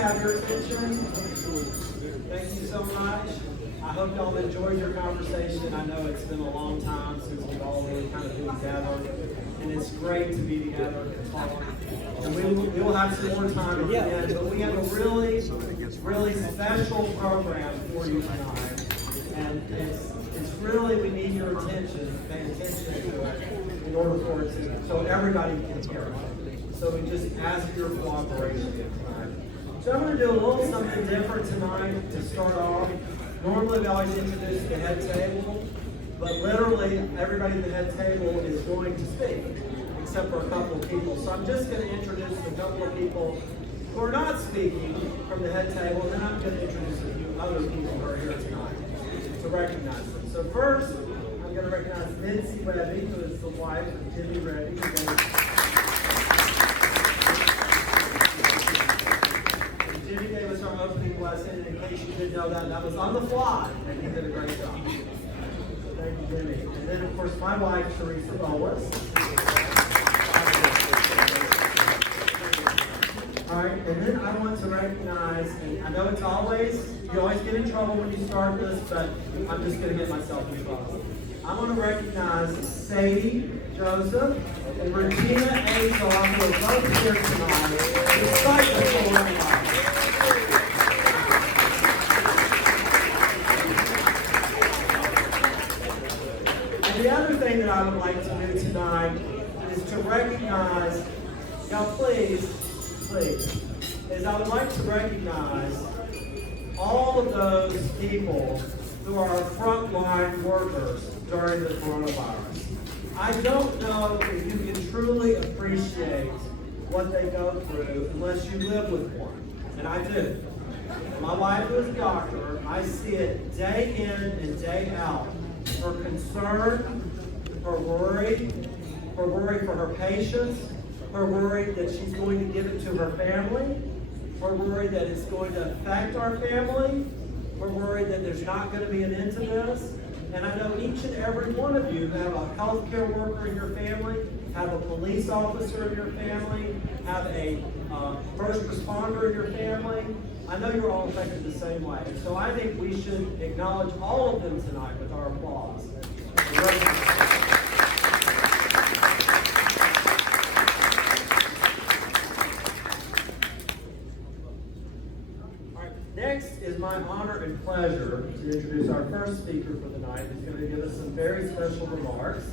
have your attention? Thank you so much. I hope y'all enjoyed your conversation. I know it's been a long time since we've all really kind of been together, and it's great to be together and talk. And we will have some more time at the end, but we have a really special program for you tonight, and it's really, we need your attention, pay attention to it in order for it to, so everybody can hear it. So we just ask for your cooperation tonight. So I'm going to do a little something different tonight to start off. Normally we always introduce the head table, but literally everybody at the head table is going to speak, except for a couple of people. So I'm just going to introduce a couple of people who are not speaking from the head table, and then I'm going to introduce a few other people who are here tonight to recognize them. So first, I'm going to recognize Nancy Webby, who is the wife of Jimmy Reddy. Jimmy gave us our opening lesson, and in case you didn't know that, that was on the fly, and he did a great job. So thank you, Jimmy. And then, of course, my wife, Teresa Boas. All right, and then I want to recognize, and I know it's always, you always get in trouble when you start this, but I'm just going to get myself in trouble. I want to recognize Sadie Joseph and Regina Azar, who are both here tonight, despite the coronavirus. And the other thing that I would like to do tonight is to recognize, y'all please, is I would like to recognize all of those people who are our frontline workers during the coronavirus. I don't know if you can truly appreciate what they go through unless you live with one, and I do. My wife is a doctor. I see it day in and day out. Her concern, her worry for her patients, her worry that she's going to give it to her family, her worry that it's going to affect our family, her worry that there's not going to be an end to this. And I know each and every one of you have a healthcare worker in your family, have a police officer in your family, have a first responder in your family. I know you're all affected the same way. So I think we should acknowledge all of them tonight with our applause. Next is my honor and pleasure to introduce our first speaker for the night, who's going to give us some very special remarks.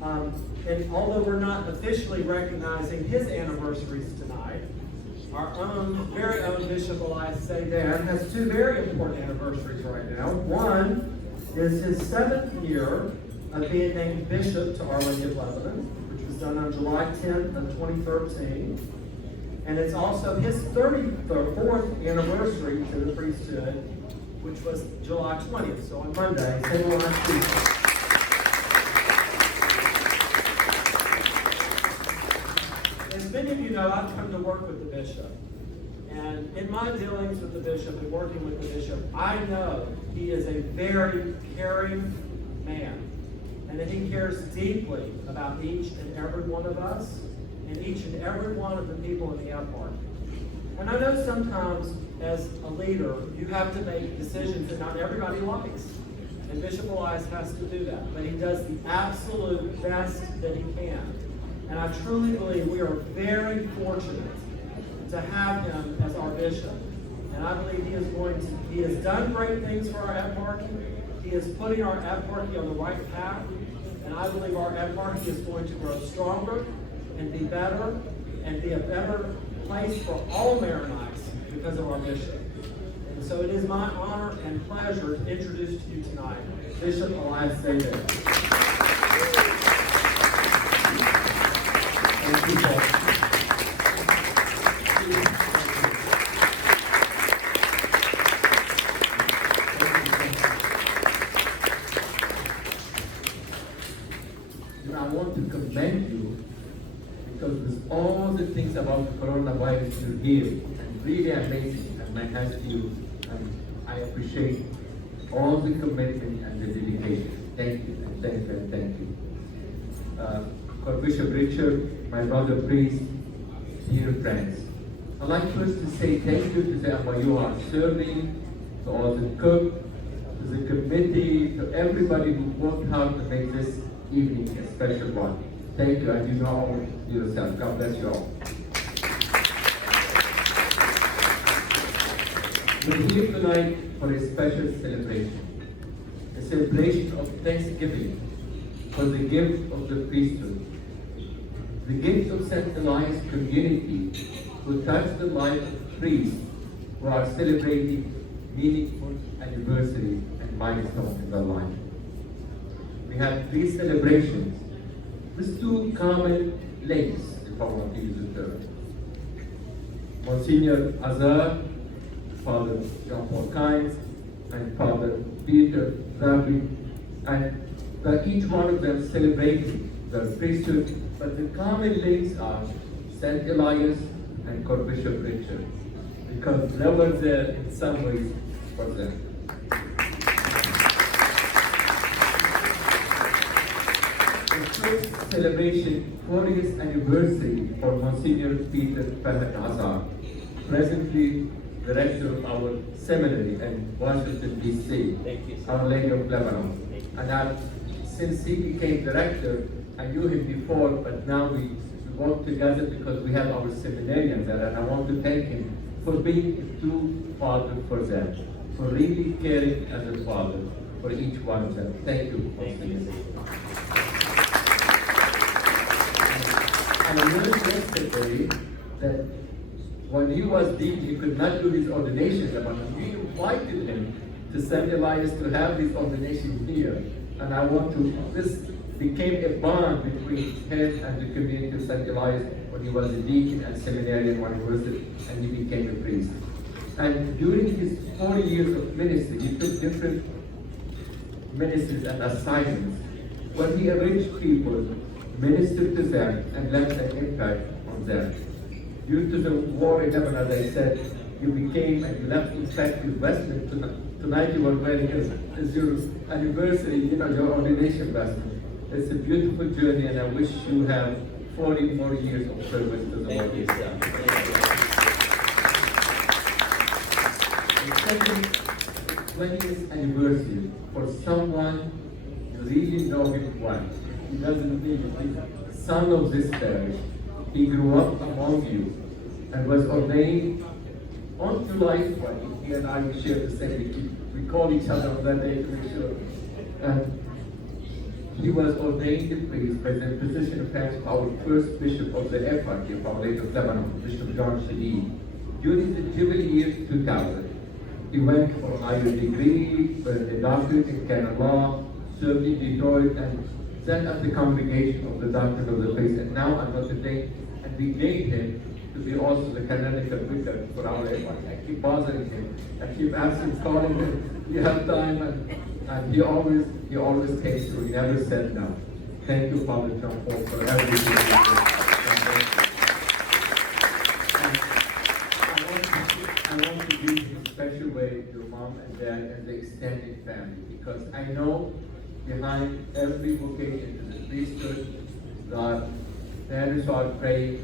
And although we're not officially recognizing his anniversaries tonight, our very own Bishop Elias Banquet has two very important anniversaries right now. One is his 7th year of being named Bishop to Our Lady of Lebanon, which was done on July 10th of 2013. And it's also his 34th anniversary to the priesthood, which was July 20th, so on Monday, same last week. As many of you know, I've come to work with the bishop. And in my dealings with the bishop and working with the bishop, I know he is a very caring man. And that he cares deeply about each and every one of us, and each and every one of the people in the outpark. And I know sometimes, as a leader, you have to make decisions that not everybody likes. And Bishop Elias has to do that. But he does the absolute best that he can. And I truly believe we are very fortunate to have him as our bishop. And I believe he has done great things for our eparchy. He is putting our eparchy on the right path. And I believe our eparchy is going to grow stronger and be better, and be a better place for all Maronites because of our bishop. And so it is my honor and pleasure to introduce to you tonight Bishop Elias Banquet. Thank you, Paul. I want to commend you because with all the things about the coronavirus you hear, really amazing, and my thanks to you, and I appreciate all the commitment and the dedication. Thank you, and thank you, and thank you. For Bishop Richard, my brother priest, dear friends, I'd like first to say thank you to them for you are serving, to all the cook, to the committee, to everybody who worked hard to make this evening a special one. Thank you, and you know yourself. God bless you all. We're here tonight for a special celebration, a celebration of thanksgiving for the gift of the priesthood, the gift of St. Elias community who touched the life of priests who are celebrating meaningful anniversary and milestones in their life. We have three celebrations with two common links, if I want to use the term. Monsignor Azar, Father Jean-Paul Kynes, and Father Peter Zabi, and each one of them celebrating their priesthood, but the common links are St. Elias and Bishop Richard, because they were there in some ways for them. The first celebration, 40th anniversary for Monsignor Peter Azar, presently director of our seminary in Washington, D.C., Our Lady of Lebanon. And since he became director, I knew him before, but now we work together because we have our seminarians there, and I want to thank him for being a true father for them, for really caring as a father for each one of them. Thank you. And I learned yesterday that when he was dean, he could not do his ordination, but we invited him to St. Elias to have his ordination here. And I want to, this became a bond between him and the community of St. Elias when he was a deacon and seminarian when he was and he became a priest. And during his 40 years of ministry, he took different ministries and assignments where he enriched people, ministered to them, and left an impact on them. Due to the war in Lebanon, as I said, you became and you left impact investment. Tonight you are wearing as your anniversary, your ordination vestment. It's a beautiful journey, and I wish you have 40 more years of service to the Lord. The second 20th anniversary for someone you really know him well. He doesn't mean the son of this parish. He grew up among you and was ordained on July 20. He and I will share the same. We call each other on that day to make sure. And he was ordained a priest by the position of our first bishop of the eparchy of Our Lady of Lebanon, Bishop John Shadid. During the Jubilee year 2000, he went for a higher degree, for a doctorate in canon law, served in Detroit, and then at the congregation of the Doctrine of the Faith. And now I'm not today, and we made him to be also the canonical vicar for Our Lady. I keep bothering him. I keep asking, calling him, you have time, and he always came through. He never said no. Thank you, Father John Paul, for everything. I want to give a special way to your mom and dad and the extended family, because I know behind every vocation to the priesthood, God, parents are praying,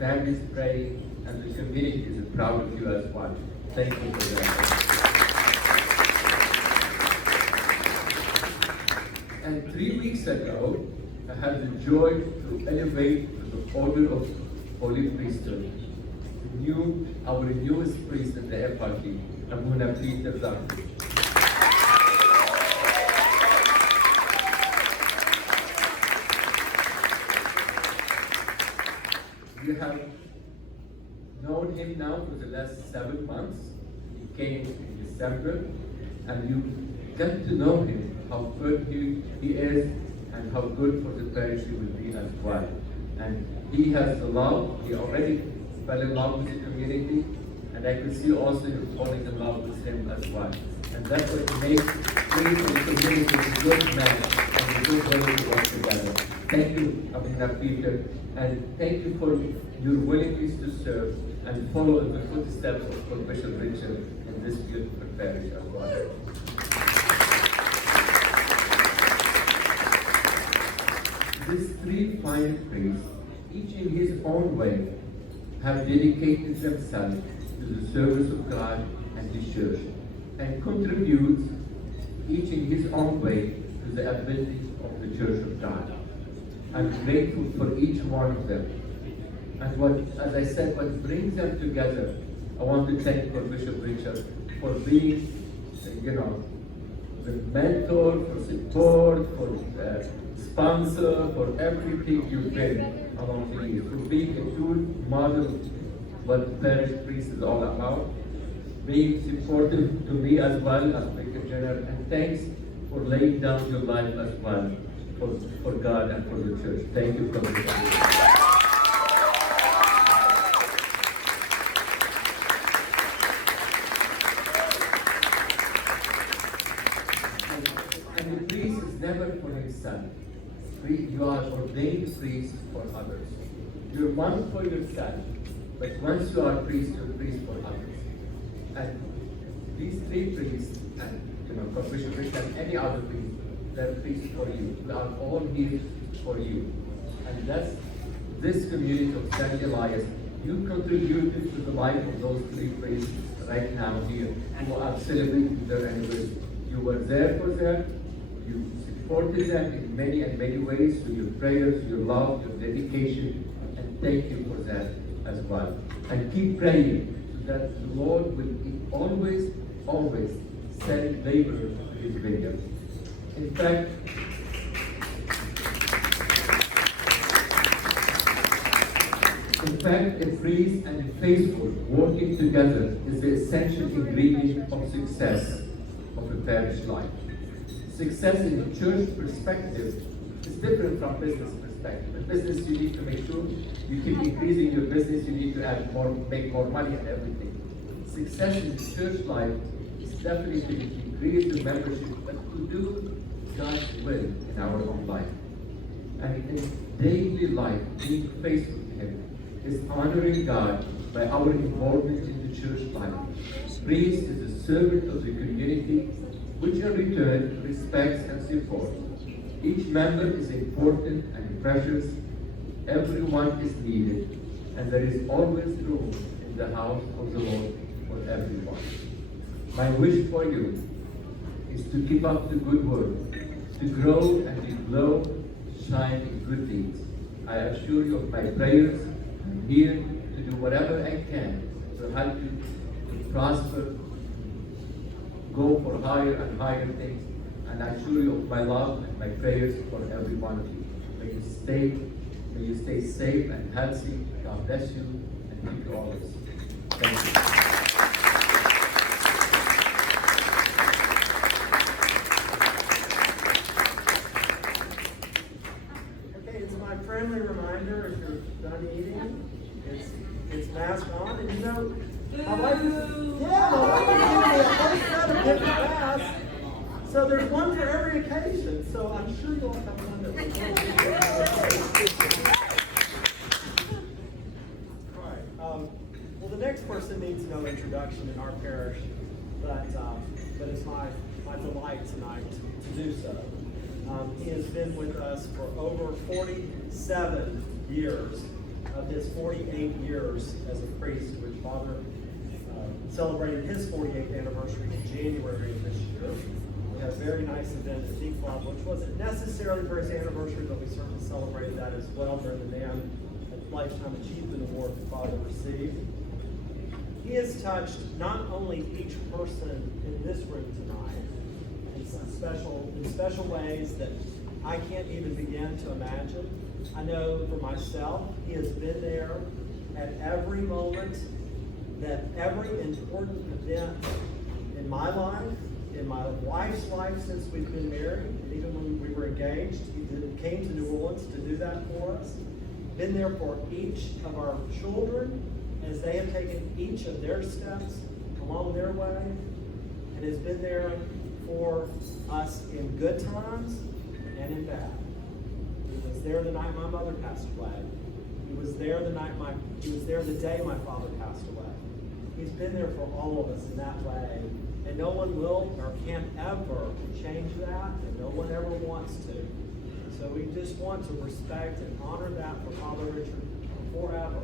families praying, and the community is proud of you as well. Thank you for that. And 3 weeks ago, I had the joy to elevate to the order of Holy Priesthood our newest priest in the eparchy, Abuna Peter Zabi. You have known him now for the last 7 months. He came in December, and you get to know him, how good he is, and how good for the parish he will be as well. And he has the love. He already fell in love with the community, and I could see also you falling in love with him as well. And that's what makes the community a good man and a good way to work together. Thank you, Abuna Peter, and thank you for your willingness to serve and follow in the footsteps of Bishop Richard in this beautiful parish as well. These three fine priests, each in his own way, have dedicated themselves to the service of God and His church, and contribute each in his own way to the ability of the Church of God. I'm grateful for each one of them. And as I said, what brings them together, I want to thank Bishop Richard for being, the mentor, for support, for sponsor, for everything you've been along the years, for being a good model of what parish priest is all about, being supportive to me as well as Vicar General, and thanks for laying down your life as well for God and for the church. Thank you for this. And the priest is never for himself. You are ordained priest for others. You're one for yourself, but once you are priest, you're priest for others. And these three priests, and for Bishop Richard and any other priest, they're priests for you. We are all here for you. And that's this community of St. Elias. You contributed to the life of those three priests right now here who are celebrating their anniversary. You were there for them. You supported them in many and many ways through your prayers, your love, your dedication, and thank you for that as well. And keep praying so that the Lord will always, always send laborers to His vineyard. In fact, a priest and a faithful working together is the essential ingredient of success of a parish life. Success in a church perspective is different from business perspective. In business, you need to make sure you keep increasing your business. You need to add more, make more money, and everything. Success in church life is definitely to increase the membership, but to do God's will in our own life. And in daily life, being faithful to Him is honoring God by our involvement in the church life. Priest is a servant of the community, which in return respects and supports. Each member is important and precious. Everyone is needed, and there is always room in the house of the Lord for everyone. My wish for you is to keep up the good work, to grow and to glow, shine in good deeds. I assure you of my prayers. I'm here to do whatever I can to help you to prosper, go for higher and higher things, and I assure you of my love and my prayers for every one of you. May you stay safe and healthy. God bless you and keep you always. Thank you. Friendly reminder, if you're done eating, it's mask on, and my wife is giving me a whole set of different masks. So there's one for every occasion. So I'm sure you'll have one that will. All right. Well, the next person needs no introduction in our parish, but it's my delight tonight to do so. He has been with us for over 47 years of his 48 years as a priest, which Father celebrated his 48th anniversary in January of this year. We had a very nice event at D Club, which wasn't necessarily for his anniversary, but we certainly celebrated that as well during the Man Lifetime Achievement Award that Father received. He has touched not only each person in this room tonight, in special ways that I can't even begin to imagine. I know for myself, he has been there at every moment, that every important event in my life, in my wife's life since we've been married, and even when we were engaged, he came to New Orleans to do that for us. Been there for each of our children as they have taken each of their steps along their way, and has been there for us in good times and in bad. He was there the night my mother passed away. He was there the day my father passed away. He's been there for all of us in that way. And no one will or can ever change that, and no one ever wants to. So we just want to respect and honor that for Father Richard forever.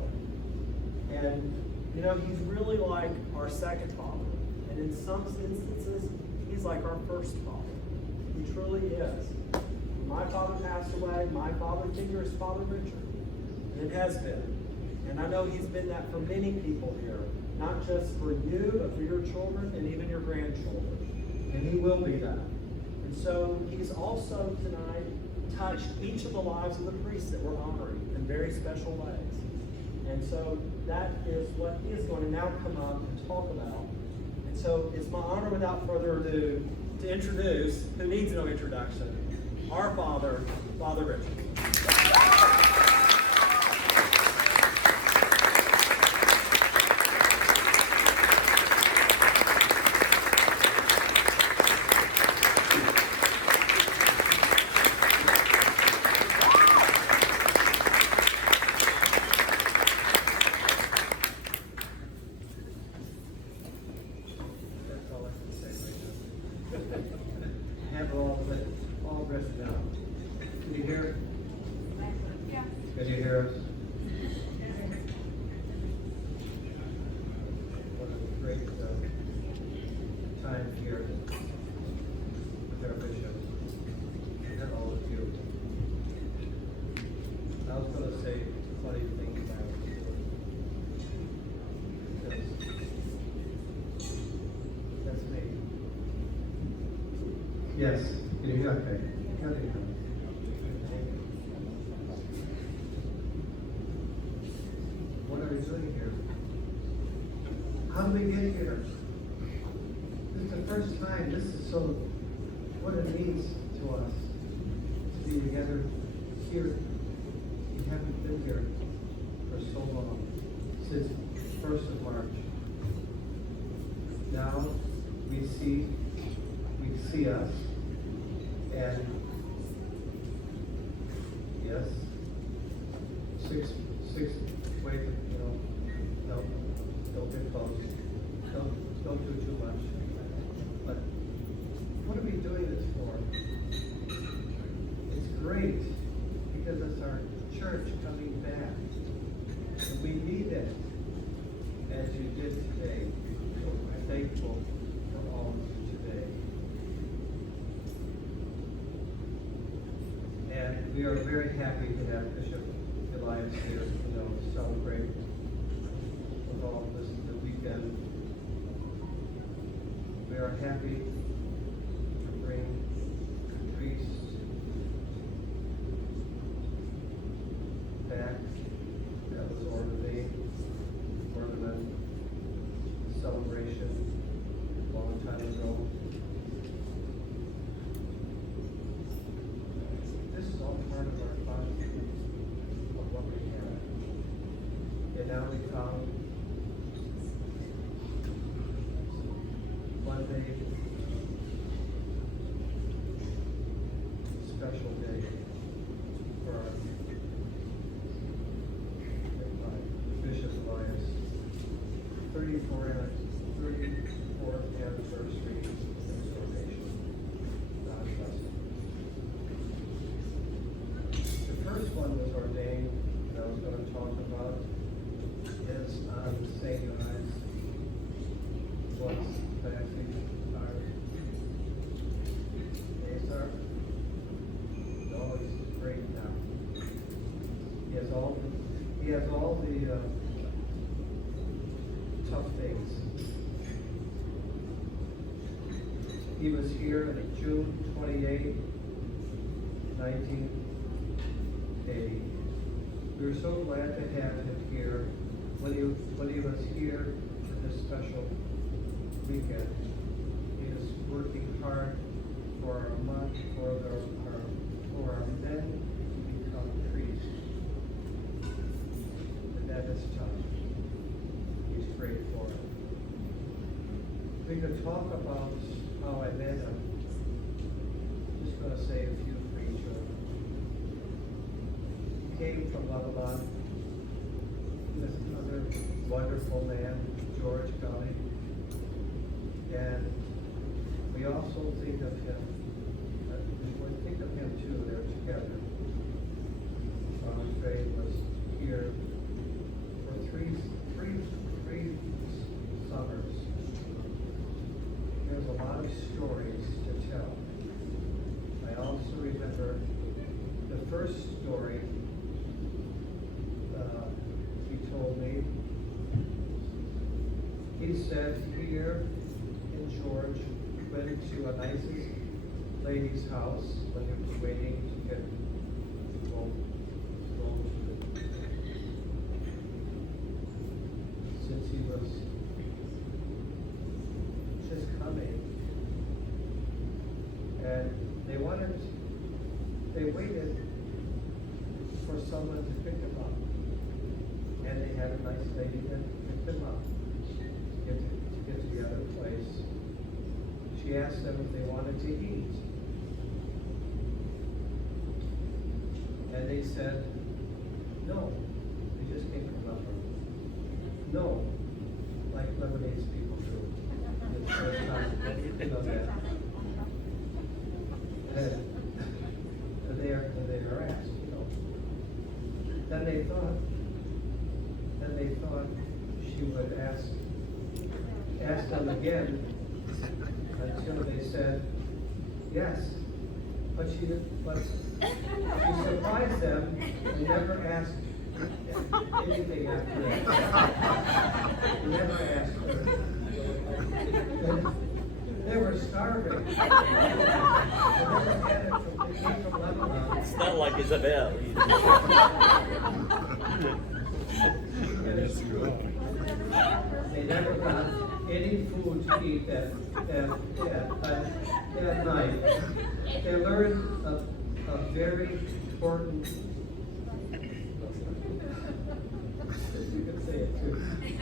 And, you know, he's really like our second father. And in some instances, he's like our first father. He truly is. When my father passed away, my father figure is Father Richard. And it has been. And I know he's been that for many people here. Not just for you, but for your children and even your grandchildren. And he will be that. And so he's also tonight touched each of the lives of the priests that we're honoring in very special ways. And so that is what he is going to now come up and talk about. And so it's my honor, without further ado, to introduce, who needs no introduction, our father, Father Richard. Have all rested down. Can you hear? Yeah. Can you hear us? What a great time here with our bishop and all of you. I was going to say a funny thing about that's me. Yes. Can you hear? Okay. Got it. What are we doing here? How did we get here? This is the first time. This is so what it means to us to be together here. We haven't been here for so long, since 1st of March. Now we see us, and yes, six, wait, no, don't get close, don't do too much. But what are we doing this for? It's great, because it's our church coming back, and we need it, as you did today. So I'm thankful for all of you today. And we are very happy to have Bishop Elias here, to celebrate with all of this the weekend. We are happy to bring priests back that was ornament celebration a long time ago. This is all part of our body, of what we have. And now we come one day, special day for our Bishop Elias, 34th anniversary of his ordination. God bless him. The first one was ordained, that I was going to talk about, is on St. John's. What's passing our Azar? No, he's great now. He has all the tough things. He was here on June 28, 1980. We were so glad to have him here. When he was here for this special weekend, he was working hard for our men to become priests. And that is tough. He's great for it. We could talk about how I met him. I'm just going to say a few for each other. He came from Lebanon. This other wonderful man, George Gully. And we also think of him, we think of him too, they're together. Father Gray was here for three lot of stories to tell. I also remember the first story he told me. He said here in George, went to a nice lady's house when he was waiting to get go to, since he was just coming, and they waited for someone to pick him up, and they had a nice lady that picked him up to get to the other place. She asked them if they wanted to eat, and they said no. They just came from Lebanon. No, like Lebanese people do. It's the first time they know that. And they are asked, you know. Then they thought she would ask them again until they said yes. But she surprised them and never asked anything after that. They never asked her. They were starving. They came from Lebanon. It's not like Isabel. They never got any food to eat that night. They learned a very important, you could say it too,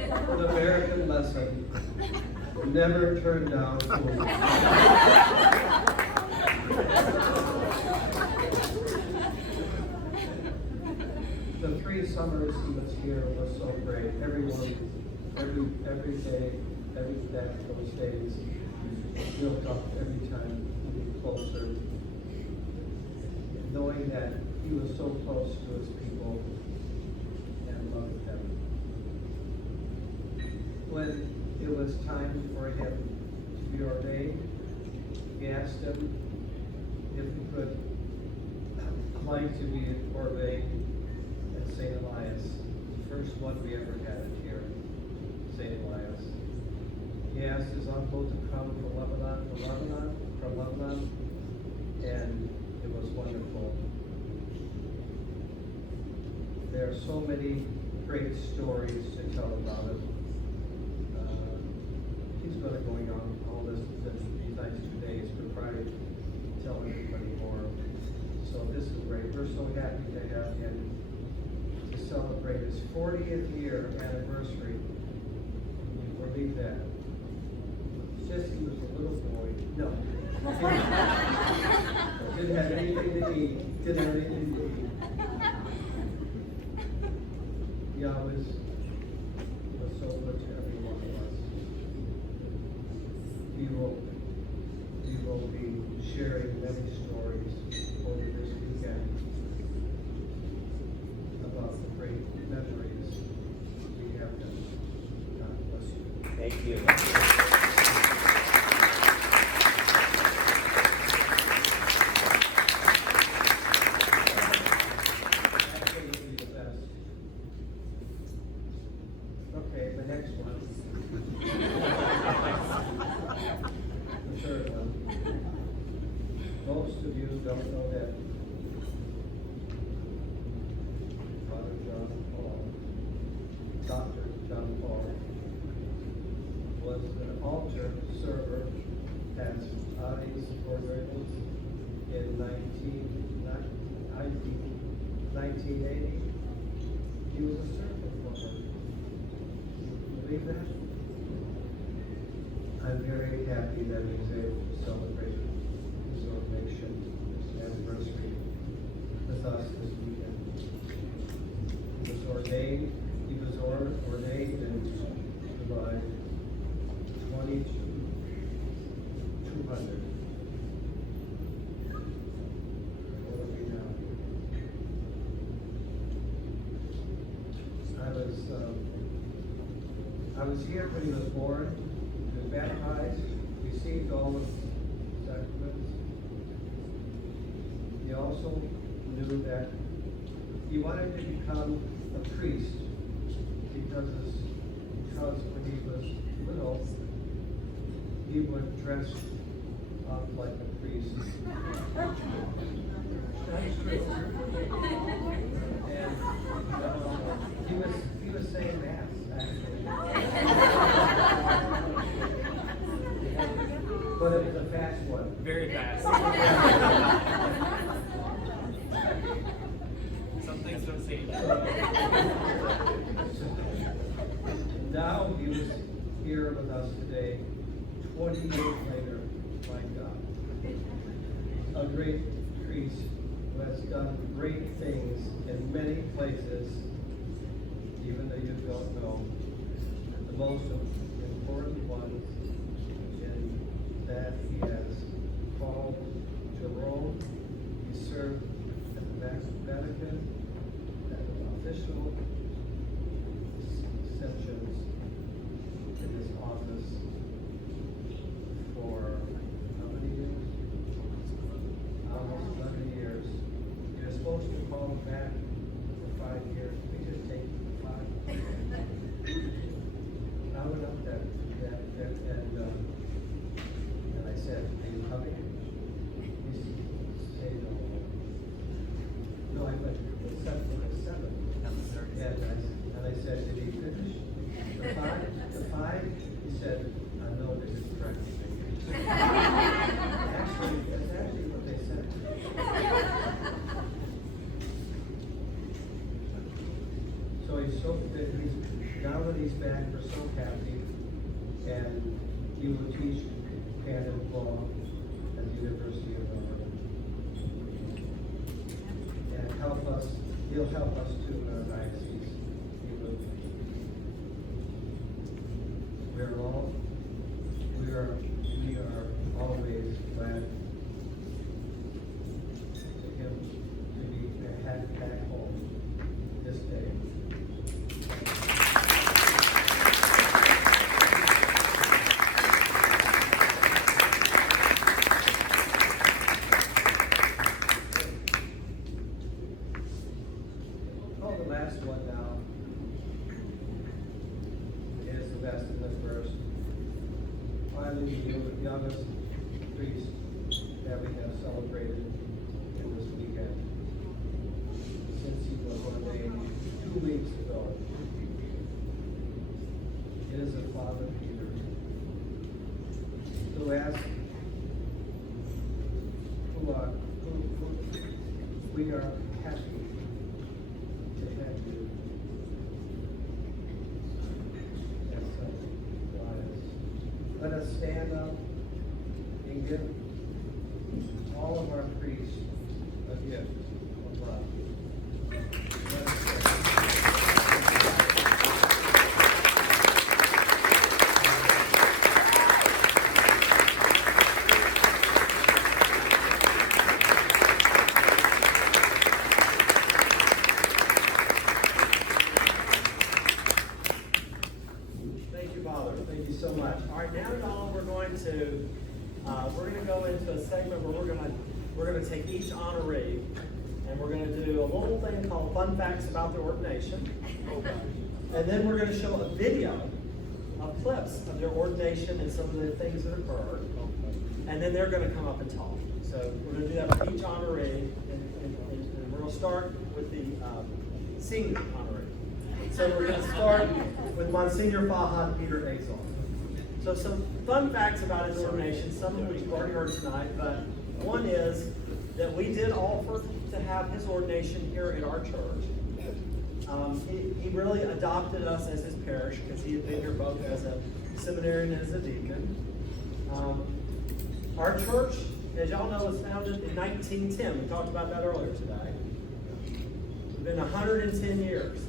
an American lesson. Never turn down food. The 3 summers he was here was so great. Every day, those days, built up every time he was closer. Knowing that he was so close to his people and loved them. When it was time for him to be ordained, we asked him if he could like to be ordained at St. Elias, the first one we ever had here, St. Elias. He asked his uncle to come from Lebanon, and it was wonderful. There are so many great stories to tell about it. He's going to go on all this these next 2 days, but probably tell everybody more. So this is great. We're so happy to have him to celebrate his 40th year anniversary. Can you believe that? Just he was a little boy. No. Didn't have anything to eat. Didn't have anything to eat. Yahweh was so good to every one of us. We will be sharing many stories over this weekend about the great memories we have done. God bless you. Thank you. Okay, the next one. The third one. Most of you don't know that Father John Paul, Dr. John Paul, was an altar server at Addis Ordinance in 1980. He was a servant for her. Believe that? I'm very happy that he's able to celebrate his ordination, his anniversary with us this weekend. He was ordained in July 2200. What are we now? I was here when he was born. He was baptized, received the all the sacraments. He also knew that he wanted to become a priest because when he was little, he would dress up like a priest. That's true. And he was saying mass, actually. But it was a fast one. Very fast. Some things don't seem. Now he was here with us today, 20 years later, my God. A great priest who has done great things in many places, even though you don't know. The most important ones in that he has called to Rome. He served at the Vatican as official sessions in his office for how many years? Almost 11 years. You're supposed to call him back for 5 years. We just take 5. I went up there and I said, "Are you coming?" He said, no, I went to 7. And I said, "Did he finish the 5? He said, "No, this is practicing." Actually, that's actually what they said. So now that he's back, we're so happy, and he will teach canon law at the University of Illinois. And he'll help us too in our diocese. He will. We are always glad for him to be back home this day. Oh, the last one now is the best and the first. Finally, the youngest priest that we have celebrated in this weekend since he was ordained 2 weeks ago. It is a Father Peter who we are happy to have you as such Elias. Let us stand up and give all of our priests a gift of love. Let us stand. Thank you, Father. Thank you so much. All right, now, y'all, we're going to go into a segment where we're gonna take each honoree and we're gonna do a little thing called Fun Facts About the Ordination. And then we're gonna show a video of clips of their ordination and some of the things that occurred. And then they're gonna come up and talk. So we're gonna do that for each honoree, and we're gonna start with the senior honoree. So we're gonna start with Monsignor Fahad Peter Azal. So some fun facts about his ordination, some of which you've already heard tonight, but one is that we did offer to have his ordination here at our church. He really adopted us as his parish because he had been here both as a seminarian and as a deacon. Our church, as y'all know, was founded in 1910. We talked about that earlier today. It's been 110 years,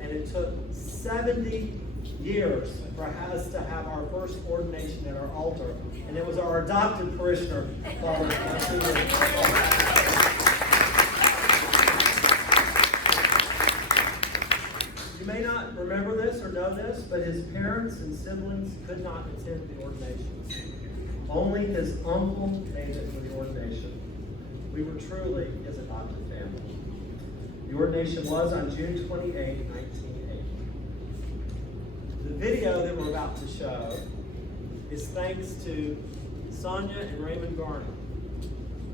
and it took 70 years for us to have our first ordination at our altar, and it was our adopted parishioner, Father You may not remember this or know this, but his parents and siblings could not attend the ordination. Only his uncle made it to the ordination. We were truly his adopted family. The ordination was on June 28, 1980. The video that we're about to show is thanks to Sonia and Raymond Garner.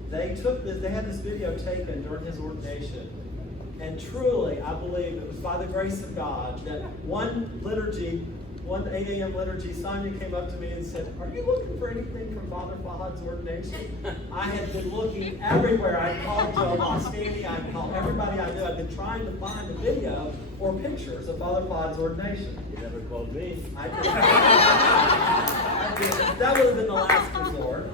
They had this video taken during his ordination, and truly, I believe it was by the grace of God that one 8 a.m. liturgy, Sonia came up to me and said, "Are you looking for anything from Father Fahad's ordination?" I had been looking everywhere. I called Joe Mostini, I called everybody I knew. I've been trying to find a video or pictures of Father Fahad's ordination. You never called me. I did. That would have been the last resort.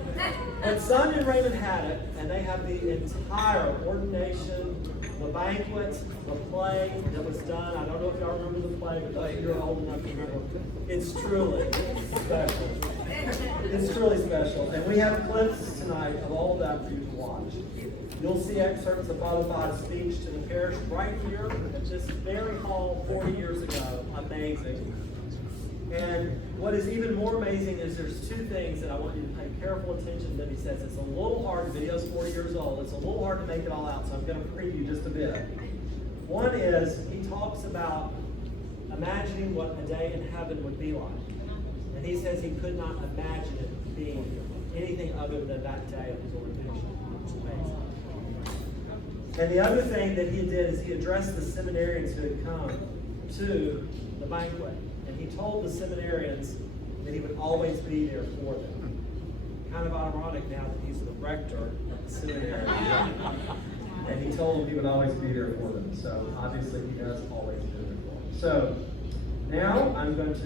But Sonia and Raymond had it, and they have the entire ordination, the banquet, the play that was done. I don't know if y'all remember the play, but those of you who are old enough to remember. It's truly special. It's truly special. And we have clips tonight of all of that for you to watch. You'll see excerpts of Father Fahad's speech to the parish right here at this very hall 40 years ago. Amazing. And what is even more amazing is there's two things that I want you to pay careful attention that he says. It's a little hard, the video's 40 years old, it's a little hard to make it all out, so I'm going to preview just a bit. One is, he talks about imagining what a day in heaven would be like. And he says he could not imagine it being anything other than that day of his ordination. It's amazing. And the other thing that he did is he addressed the seminarians who had come to the banquet. And he told the seminarians that he would always be there for them. Kind of ironic now that he's the rector of the seminary. And he told them he would always be there for them. So obviously he does always do it for them. So now I'm going to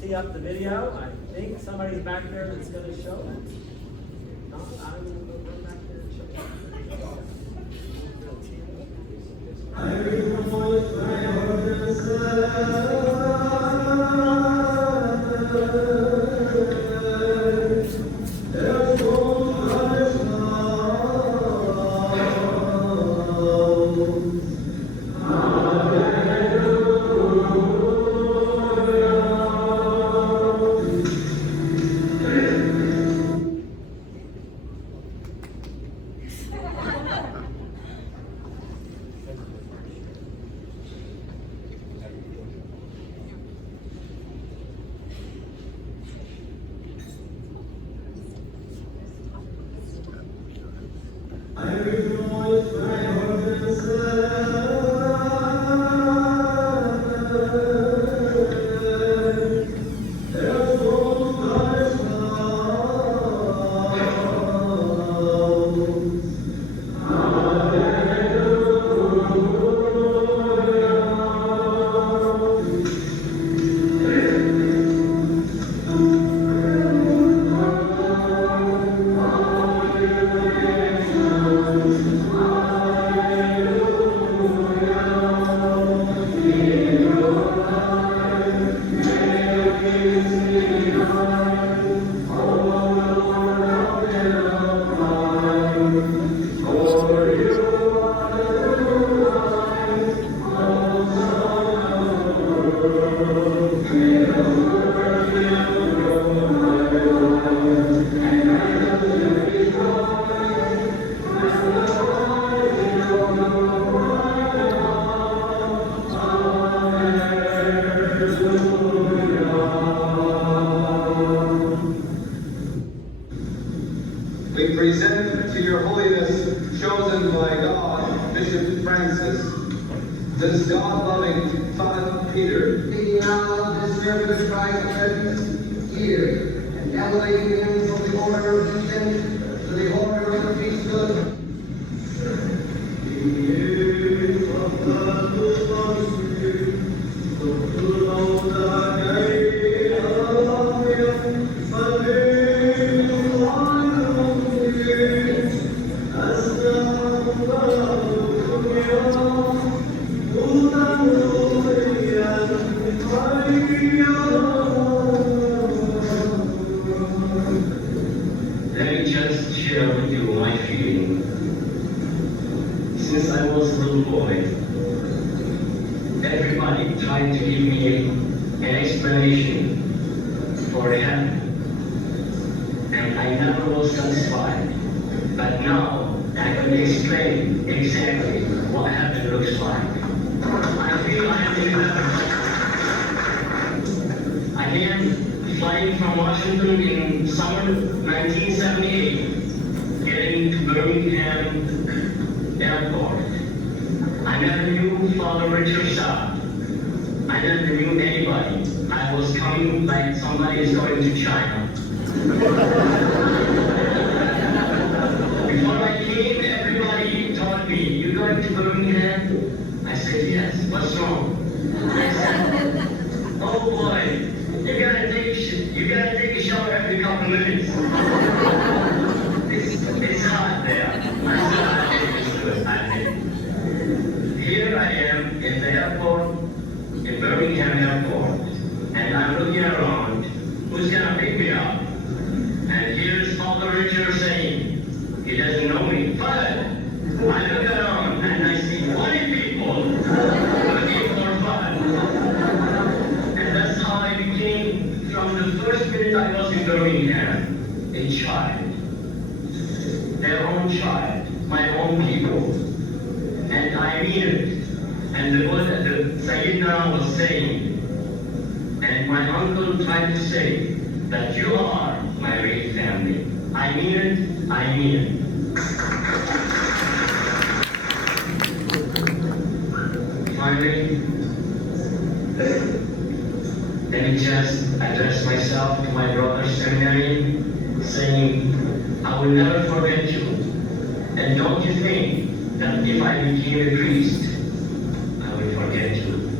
tee up the video. I think somebody's back there that's going to show it. If not, I will go run back there and show it. We present to your holiness, chosen by God, Bishop Francis, this God-loving Father Peter. Taking now this servant of Christ presence here, and elevating him from the order of deacon to the order of the priesthood. Let me just share with you my feeling. Since I was a little boy, everybody tried to give me an explanation for heaven. I never was satisfied. But now I can explain exactly what heaven looks like. I feel I am in heaven. I began flying from Washington in summer 1978, getting to Birmingham Airport. I never knew Father Richard Shaw. I never knew anybody. I was coming like somebody is going to China. Before I came, everybody told me, "You going to Birmingham?" I said, "Yes." "What's wrong?" They said, "Oh boy, you gotta take a shower every couple minutes. It's hot there." I said, "I think it's good." I think. Here I am in the airport, in Birmingham Airport, and I'm looking around. Who's gonna pick me up? And here's Father Richard saying, he doesn't know me. Father, I look around and I see 20 people looking for fun. And that's how I became, from the first minute I was in Birmingham, a child. Their own child, my own people. And I mean it. And the word that the Sayyidina was saying, and my uncle tried to say, that you are my real family. I mean it, I mean it. Finally, let me just address myself to my brother seminary, saying, I will never forget you. And don't you think that if I became a priest, I will forget you.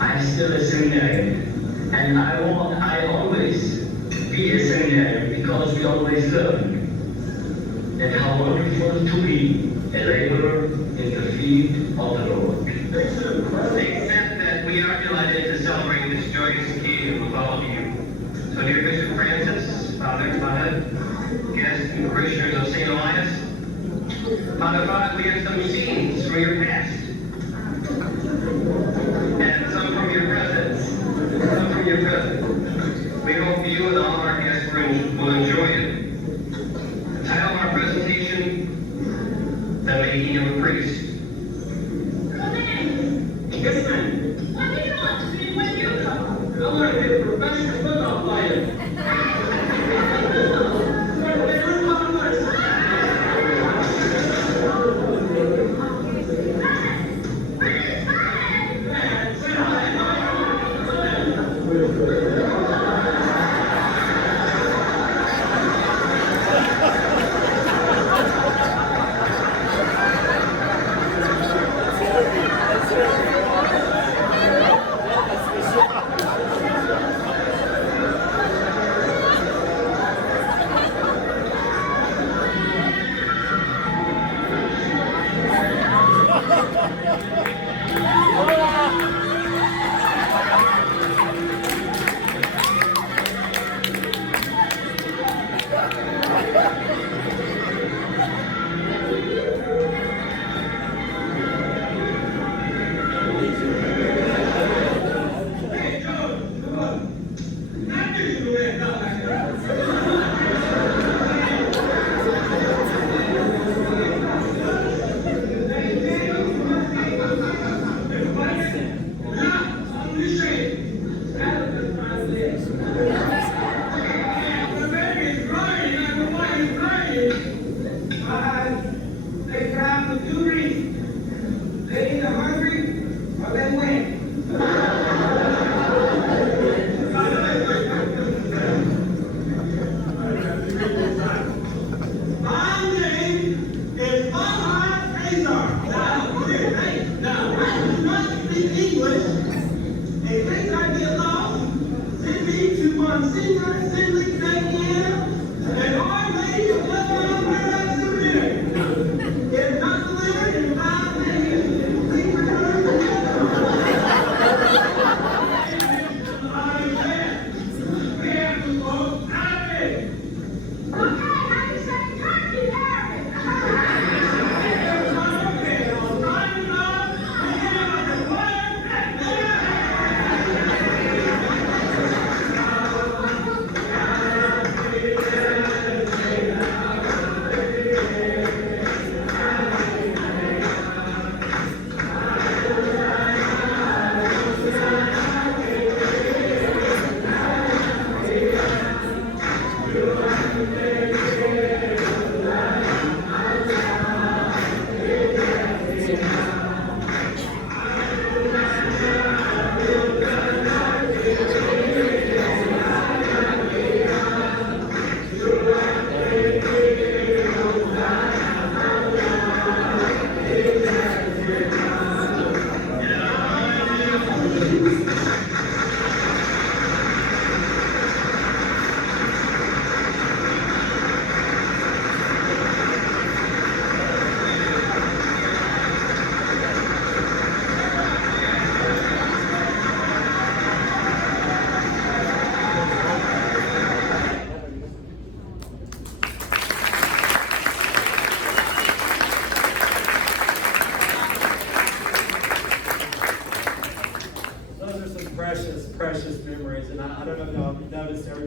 I'm still a seminary, and I always be a seminary because we always learn. And how wonderful to be a laborer in the field of the Lord. Except that we are delighted to celebrate this joyous occasion with all of you. So dear Bishop Francis, Father Fahad, guests and parishioners of St. Elias, Father Fahad, we have some scenes from your past. And some from your present. We hope you and all of our guests will enjoy it. The title of our presentation, The Making of a Priest. Come in. Yes, ma'am. What do you want to be when you come? I want to be a professional football player.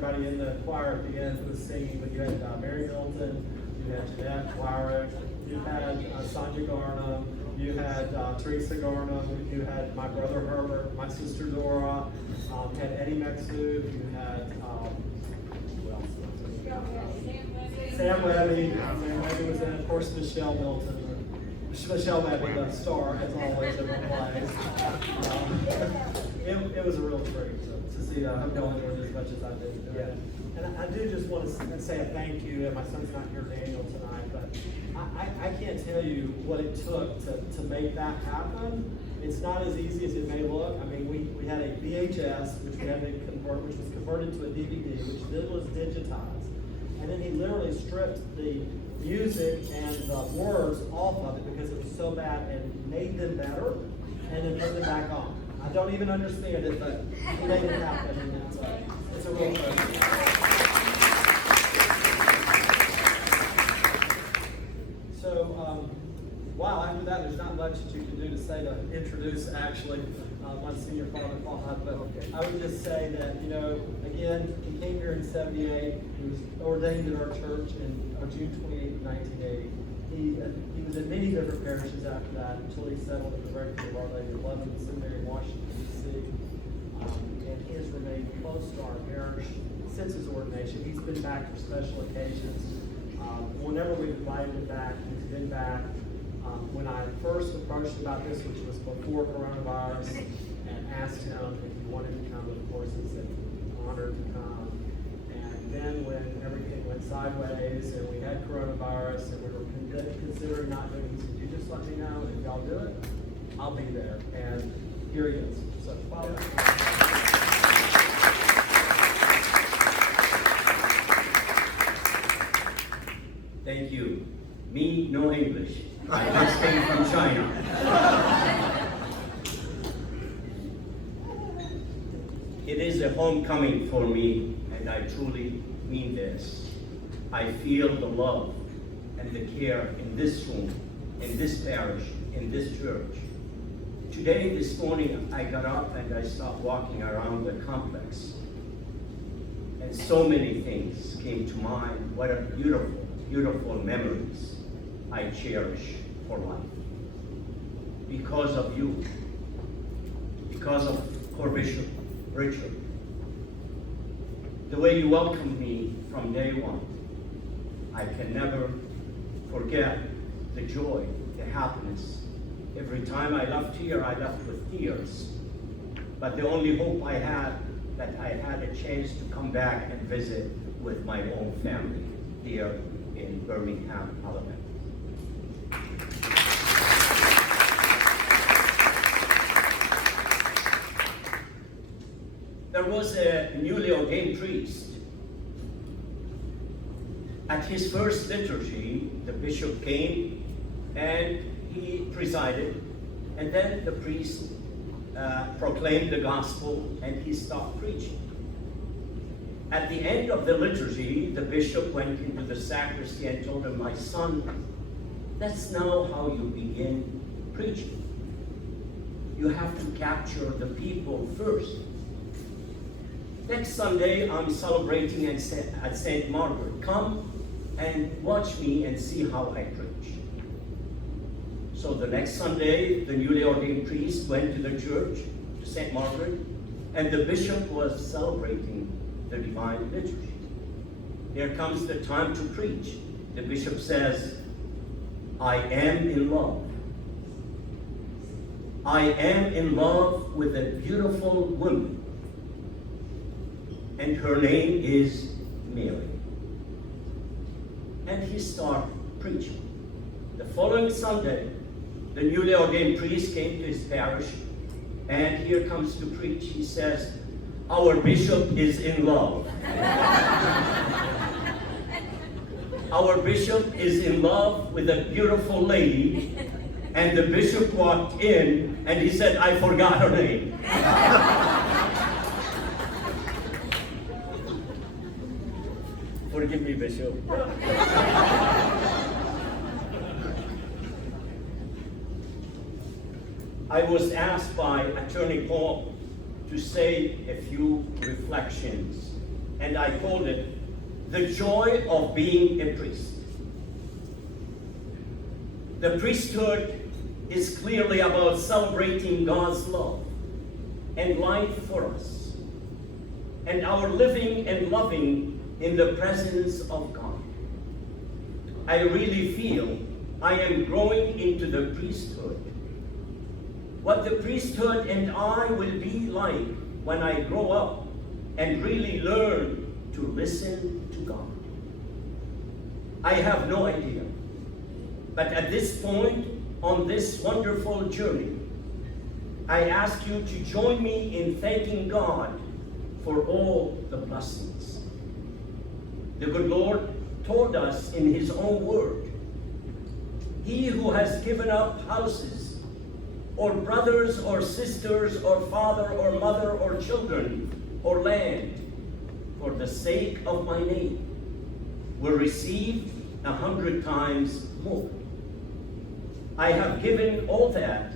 everybody in the choir at the end who was singing, but you had Mary Milton, you had Jeanette Wyrick, you had Sonia Garnham, you had Teresa Garnham, you had my brother Herbert, my sister Dora, you had Eddie Maxud, you had who else? Sam Webby. Sam Webby was in, of course, Michelle Milton. Michelle Webby, the star, as always, in the plays. It was a real treat to see her go into it as much as I did. Yeah. And I do just want to say a thank you, and my son's not here, Daniel, tonight, but I can't tell you what it took to make that happen. It's not as easy as it may look. I mean, we had a VHS, which we had to convert, which was converted to a DVD, which then was digitized. And then he literally stripped the music and the words off of it because it was so bad and made them better and then put them back on. I don't even understand it, but he made it happen, and it's a real pleasure. So, wow, after that, there's not much that you can do to say to introduce, actually, my senior father, but I would just say that, you know, again, he came here in '78, he was ordained in our church on June 28, 1980. He was in many different parishes after that until he settled at the Rectory of Our Lady of Lebanon Seminary in Washington, D.C. And he has remained close to our parish since his ordination. He's been back for special occasions. Whenever we've invited him back, he's been back. When I first approached about this, which was before coronavirus, and asked him if he wanted to come, of course, he said honored to come. And then when everything went sideways and we had coronavirus and we were considering not doing it, he said, "You just let me know, and if y'all do it, I'll be there." And here he is. So, Father. Thank you. Me, no English. I just came from China. It is a homecoming for me, and I truly mean this. I feel the love and the care in this room, in this parish, in this church. Today, this morning, I got up and I started walking around the complex. And so many things came to mind. What a beautiful, beautiful memories I cherish for life. Because of you, because of Core Bishop Richard, the way you welcomed me from day one, I can never forget the joy, the happiness. Every time I left here, I left with tears. But the only hope I had, that I had a chance to come back and visit with my own family here in Birmingham, Alabama. There was a newly ordained priest. At his first liturgy, the bishop came and he presided, and then the priest proclaimed the gospel and he stopped preaching. At the end of the liturgy, the bishop went into the sacristy and told him, "My son, that's now how you begin preaching. You have to capture the people first. Next Sunday, I'm celebrating at St. Margaret. Come and watch me and see how I preach." So the next Sunday, the newly ordained priest went to the church, to St. Margaret, and the bishop was celebrating the divine liturgy. Here comes the time to preach. The bishop says, "I am in love. I am in love with a beautiful woman, and her name is Mary." And he started preaching. The following Sunday, the newly ordained priest came to his parish, and here comes to preach. He says, "Our bishop is in love." Our bishop is in love with a beautiful lady, and the bishop walked in, and he said, "I forgot her name." Forgive me, Bishop. I was asked by Attorney Paul to say a few reflections and I called it The Joy of Being a Priest. The priesthood is clearly about celebrating God's love and life for us, and our living and loving in the presence of God. I really feel I am growing into the priesthood. What the priesthood and I will be like when I grow up and really learn to listen to God, I have no idea. But at this point on this wonderful journey, I ask you to join me in thanking God for all the blessings. The good Lord told us in His own word, "He who has given up houses, or brothers or sisters, or father or mother, or children, or land, for the sake of my name, will receive 100 times more. I have given all that,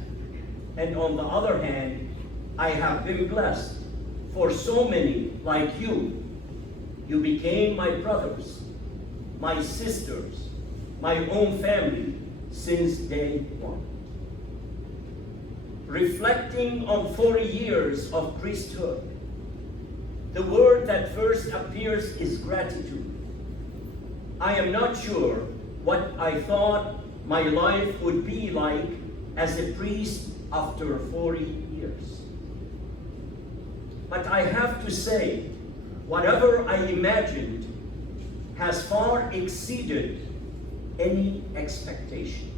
and on the other hand, I have been blessed, for so many like you. You became my brothers, my sisters, my own family since day one." Reflecting on 40 years of priesthood, the word that first appears is gratitude. I am not sure what I thought my life would be like as a priest after 40 years. But I have to say, whatever I imagined has far exceeded any expectation.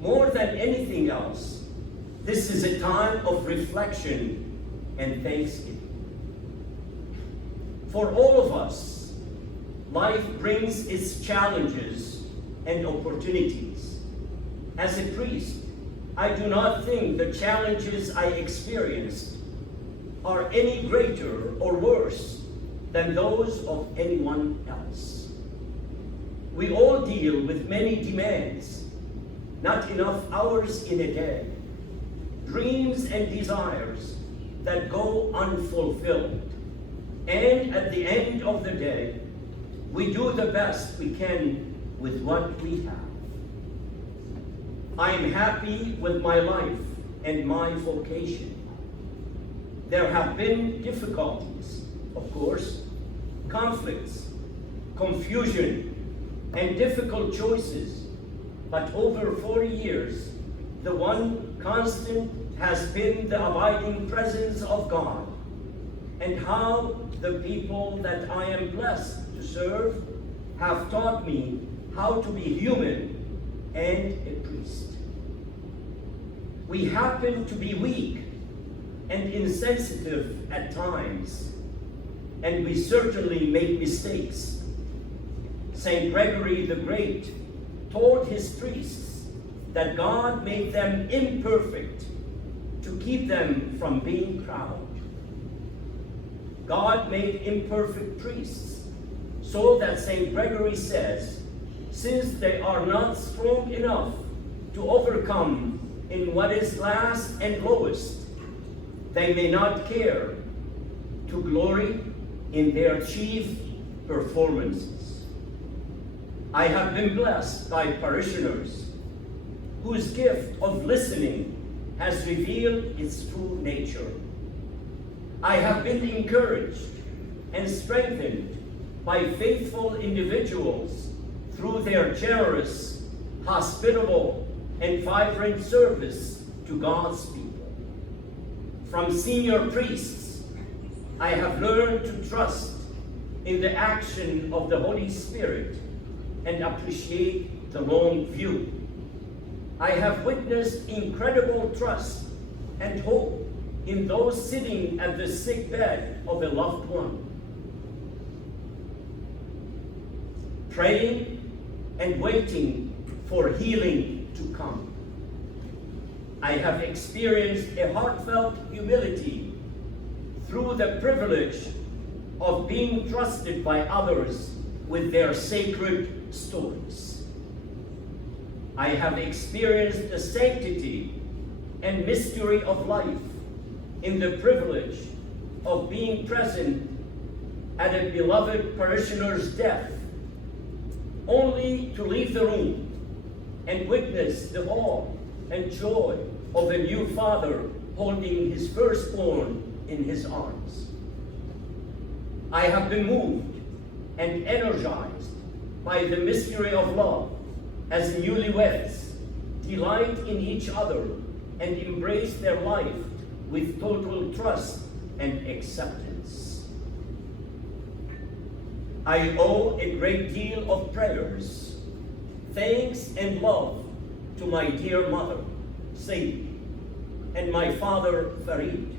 More than anything else, this is a time of reflection and thanksgiving. For all of us, life brings its challenges and opportunities. As a priest, I do not think the challenges I experienced are any greater or worse than those of anyone else. We all deal with many demands, not enough hours in a day, dreams and desires that go unfulfilled. And at the end of the day, we do the best we can with what we have. I am happy with my life and my vocation. There have been difficulties, of course, conflicts, confusion, and difficult choices, but over 40 years, the one constant has been the abiding presence of God, and how the people that I am blessed to serve have taught me how to be human and a priest. We happen to be weak and insensitive at times, and we certainly make mistakes. Saint Gregory the Great told his priests that God made them imperfect to keep them from being proud. God made imperfect priests so that Saint Gregory says, since they are not strong enough to overcome in what is last and lowest, they may not care to glory in their chief performances. I have been blessed by parishioners whose gift of listening has revealed its true nature. I have been encouraged and strengthened by faithful individuals through their generous, hospitable, and vibrant service to God's people. From senior priests, I have learned to trust in the action of the Holy Spirit and appreciate the long view. I have witnessed incredible trust and hope in those sitting at the sick bed of a loved one, praying and waiting for healing to come. I have experienced a heartfelt humility through the privilege of being trusted by others with their sacred stories. I have experienced the sanctity and mystery of life in the privilege of being present at a beloved parishioner's death, only to leave the room and witness the awe and joy of a new father holding his firstborn in his arms. I have been moved and energized by the mystery of love as newlyweds delight in each other and embrace their life with total trust and acceptance. I owe a great deal of prayers, thanks, and love to my dear mother, Sadie, and my father, Farid.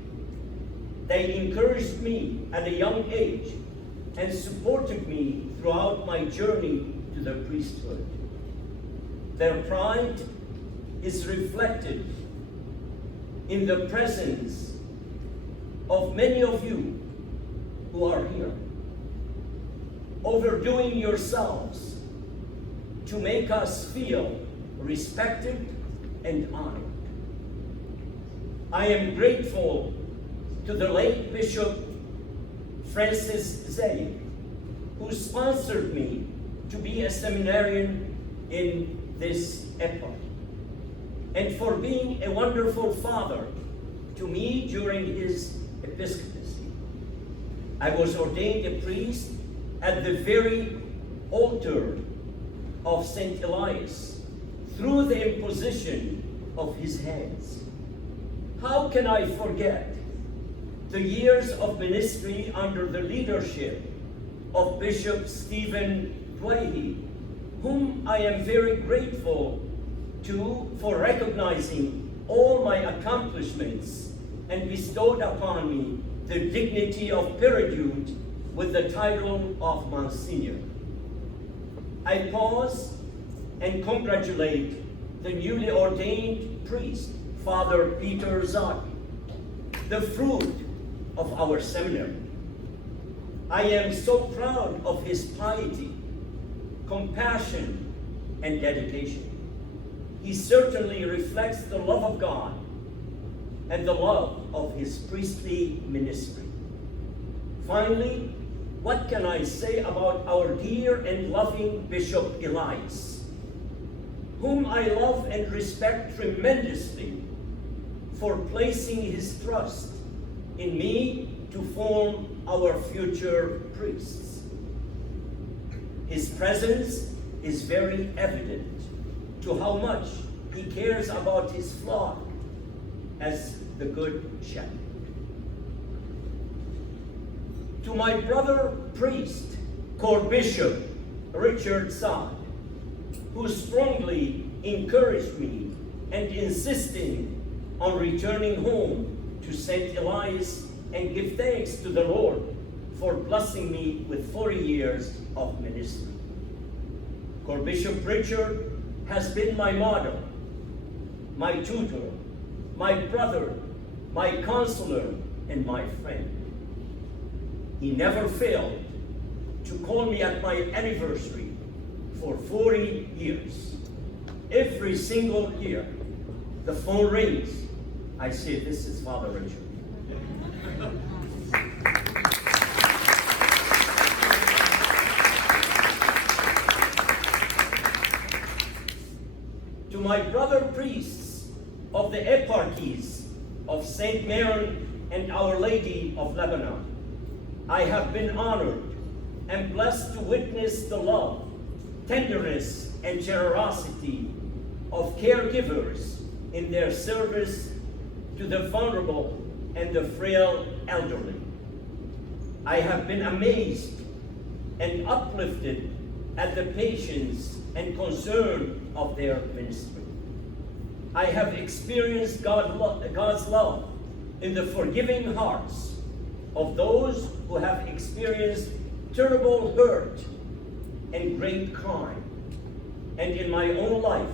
They encouraged me at a young age and supported me throughout my journey to the priesthood. Their pride is reflected in the presence of many of you who are here, overdoing yourselves to make us feel respected and honored. I am grateful to the late Bishop Francis Zay, who sponsored me to be a seminarian in this epoch, and for being a wonderful father to me during his episcopacy. I was ordained a priest at the very altar of St. Elias through the imposition of his hands. How can I forget the years of ministry under the leadership of Bishop Stephen Dwayhe, whom I am very grateful to for recognizing all my accomplishments and bestowed upon me the dignity of peridute with the title of Monsignor. I pause and congratulate the newly ordained priest, Father Peter Zaki, the fruit of our seminary. I am so proud of his piety, compassion, and dedication. He certainly reflects the love of God and the love of his priestly ministry. Finally, what can I say about our dear and loving Bishop Elias, whom I love and respect tremendously for placing his trust in me to form our future priests. His presence is very evident to how much he cares about his flock as the good shepherd. To my brother priest, co-bishop Richard Saad, who strongly encouraged me and insisting on returning home to St. Elias and give thanks to the Lord for blessing me with 40 years of ministry. Co-bishop Richard has been my model, my tutor, my brother, my counselor, and my friend. He never failed to call me at my anniversary for 40 years. Every single year, the phone rings. I say, this is Father Richard. To my brother priests of the eparchies of St. Mary and Our Lady of Lebanon, I have been honored and blessed to witness the love, tenderness, and generosity of caregivers in their service to the vulnerable and the frail elderly. I have been amazed and uplifted at the patience and concern of their ministry. I have experienced God's love in the forgiving hearts of those who have experienced terrible hurt and great crime, and in my own life,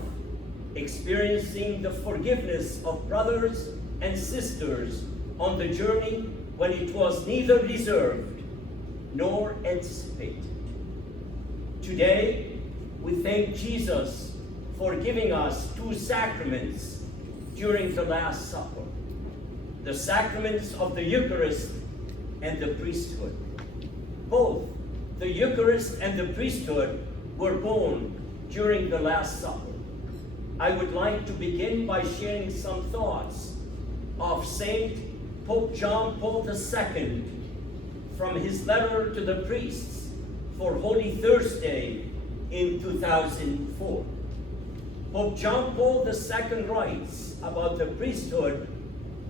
experiencing the forgiveness of brothers and sisters on the journey when it was neither deserved nor anticipated. Today, we thank Jesus for giving us two sacraments during the Last Supper, the sacraments of the Eucharist and the priesthood. both the Eucharist and the priesthood were born during the Last Supper. I would like to begin by sharing some thoughts of Saint Pope John Paul II from his letter to the priests for Holy Thursday in 2004. Pope John Paul II writes about the priesthood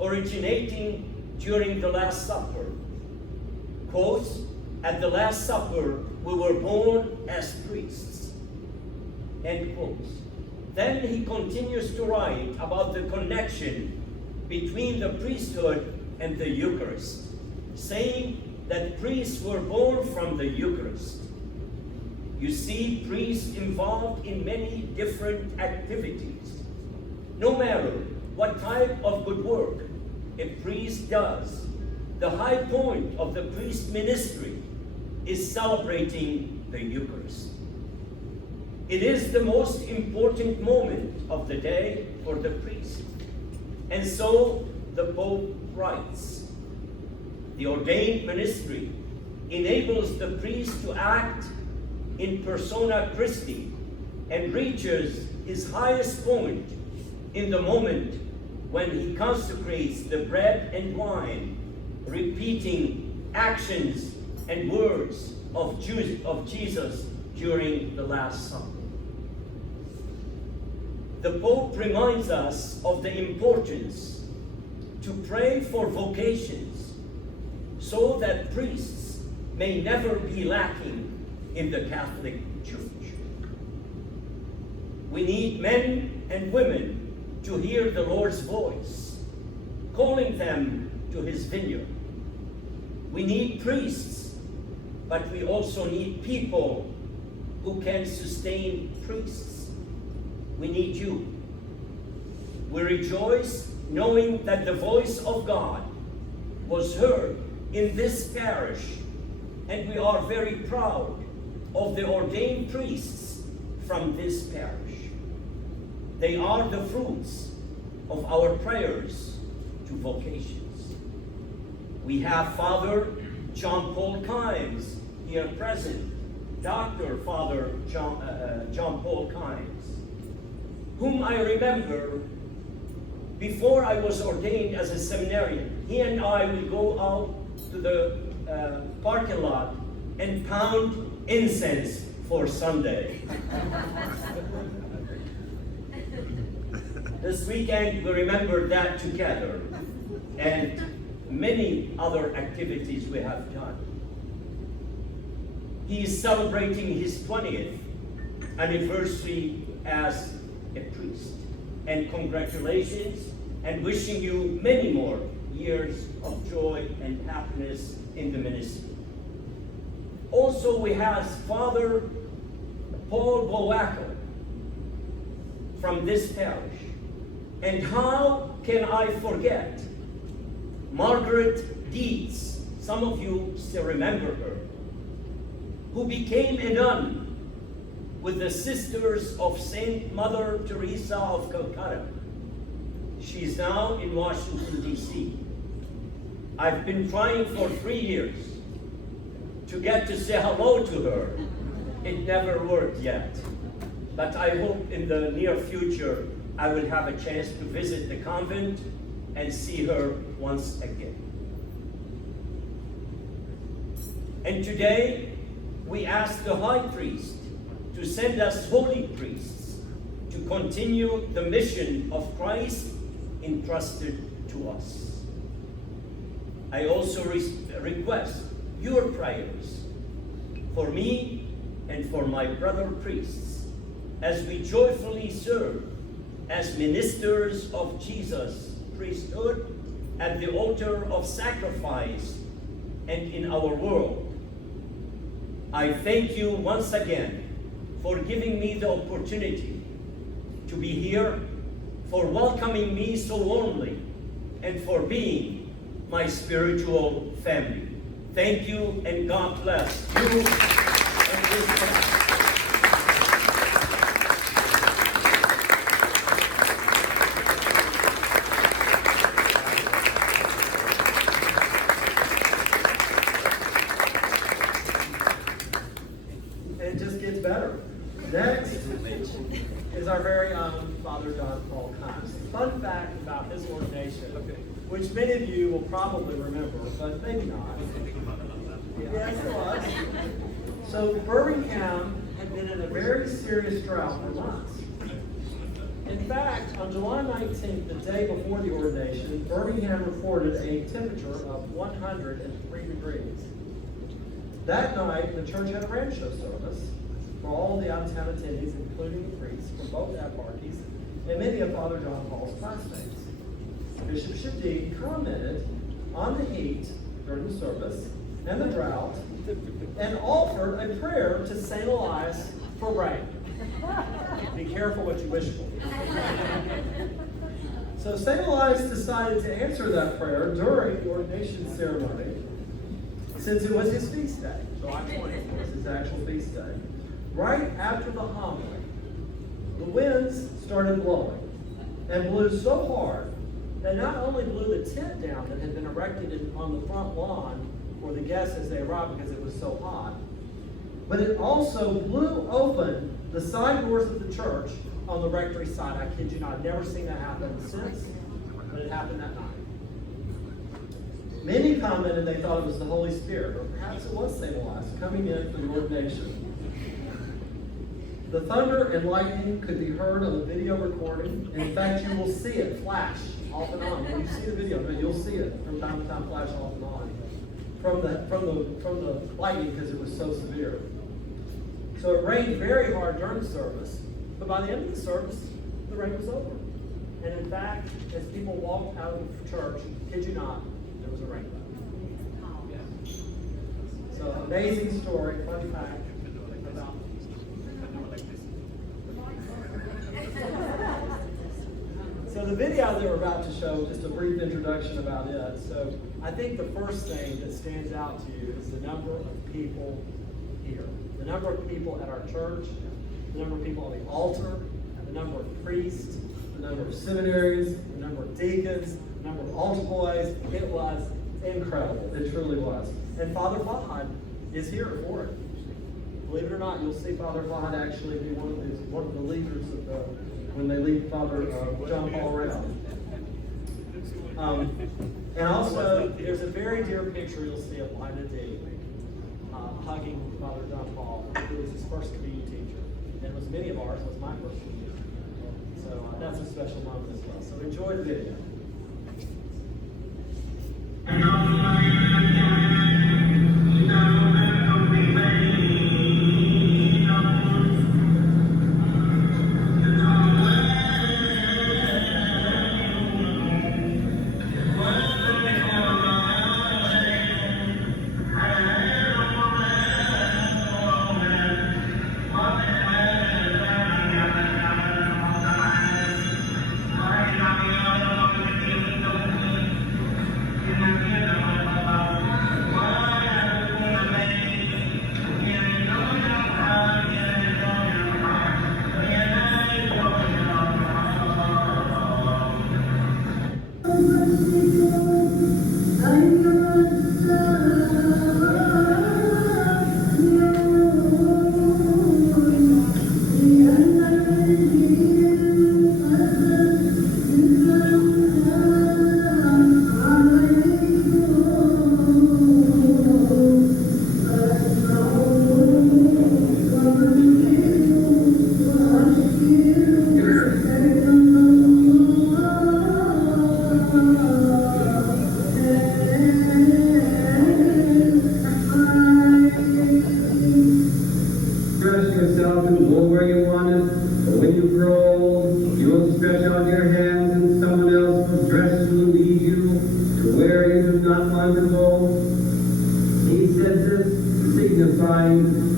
originating during the Last Supper. Quotes, "At the Last Supper, we were born as priests." End quotes. Then he continues to write about the connection between the priesthood and the Eucharist, saying that priests were born from the Eucharist. You see priests involved in many different activities. No matter what type of good work a priest does, the high point of the priest ministry is celebrating the Eucharist. It is the most important moment of the day for the priest. And so the Pope writes, the ordained ministry enables the priest to act in persona Christi and reaches his highest point in the moment when he consecrates the bread and wine, repeating actions and words of Jesus during the Last Supper. The Pope reminds us of the importance to pray for vocations so that priests may never be lacking in the Catholic Church. We need men and women to hear the Lord's voice, calling them to his vineyard. We need priests, but we also need people who can sustain priests. We need you. We rejoice knowing that the voice of God was heard in this parish, and we are very proud of the ordained priests from this parish. They are the fruits of our prayers to vocations. We have Father John Paul Kimes here present, Dr. Father John Paul Kimes, whom I remember before I was ordained as a seminarian. He and I will go out to the parking lot and pound incense for Sunday. This weekend we remember that together, and many other activities we have done. He is celebrating his 20th anniversary as a priest. And congratulations, and wishing you many more years of joy and happiness in the ministry. Also, we have Father Paul Bowacker from this parish. And how can I forget Margaret Dietz? Some of you still remember her, who became a nun with the Sisters of Saint Mother Teresa of Calcutta. She is now in Washington, D.C. I've been trying for 3 years to get to say hello to her. It never worked yet. But I hope in the near future I will have a chance to visit the convent and see her once again. And today, we ask the High Priest to send us holy priests to continue the mission of Christ entrusted to us. I also request your prayers for me and for my brother priests as we joyfully serve as ministers of Jesus' priesthood at the altar of sacrifice and in our world. I thank you once again for giving me the opportunity to be here, for welcoming me so warmly, and for being my spiritual family. Thank you, and God bless you and this family. it just gets better. Next is our very own Father John Paul Kimes. Fun fact about his ordination, which many of you will probably remember, but maybe not. Yes, it was. So Birmingham had been in a very serious drought for months. In fact, on July 19th, the day before the ordination, Birmingham reported a temperature of 103 degrees. That night, the church had a rancho service for all the out-of-town attendees, including the priests from both eparchies and many of Father John Paul's classmates. Bishop Shadid commented on the heat during the service and the drought and offered a prayer to St. Elias for rain. Be careful what you wish for. So St. Elias decided to answer that prayer during the ordination ceremony, since it was his feast day. July 20th was his actual feast day. Right after the homily, the winds started blowing and blew so hard that not only blew the tent down that had been erected on the front lawn for the guests as they arrived because it was so hot, but it also blew open the side doors of the church on the rectory side. I kid you not, I've never seen that happen since, but it happened that night. Many commented they thought it was the Holy Spirit, or perhaps it was St. Elias coming in for the ordination. The thunder and lightning could be heard on the video recording. In fact, you will see it flash off and on. When you see the video, you'll see it from time to time flash off and on from the lightning because it was so severe. So it rained very hard during the service, but by the end of the service, the rain was over. And in fact, as people walked out of church, kid you not, there was a rainbow. So amazing story, fun fact about. So the video that we're about to show, just a brief introduction about it. So I think the first thing that stands out to you is the number of people here. The number of people at our church, the number of people on the altar, the number of priests, the number of seminaries, the number of deacons, the number of altar boys. It was incredible. It truly was. And Father Fahad is here for it. Believe it or not, you'll see Father Fahad actually be one of the leaders of when they lead Father John Paul around. And also, there's a very dear picture you'll see of Lina D. Hugging Father John Paul, who was his first communion teacher. And it was many of ours, it was my first communion. So that's a special moment as well. So enjoy the video.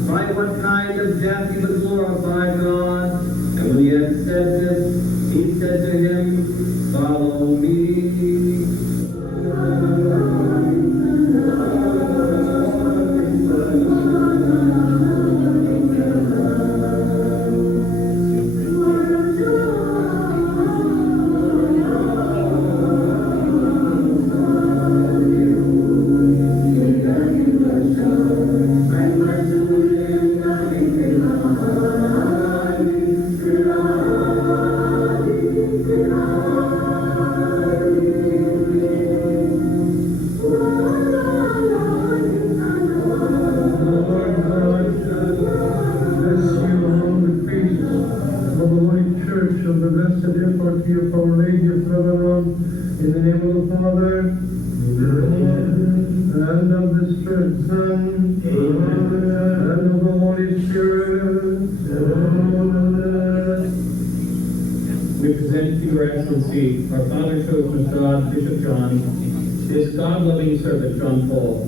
By what kind of death he would glorify God. And when he had said this, he said to him, follow me. Thank you. Holy Spirit. We present to your excellency our Father Chosen God, Bishop John, his God-loving servant John Paul.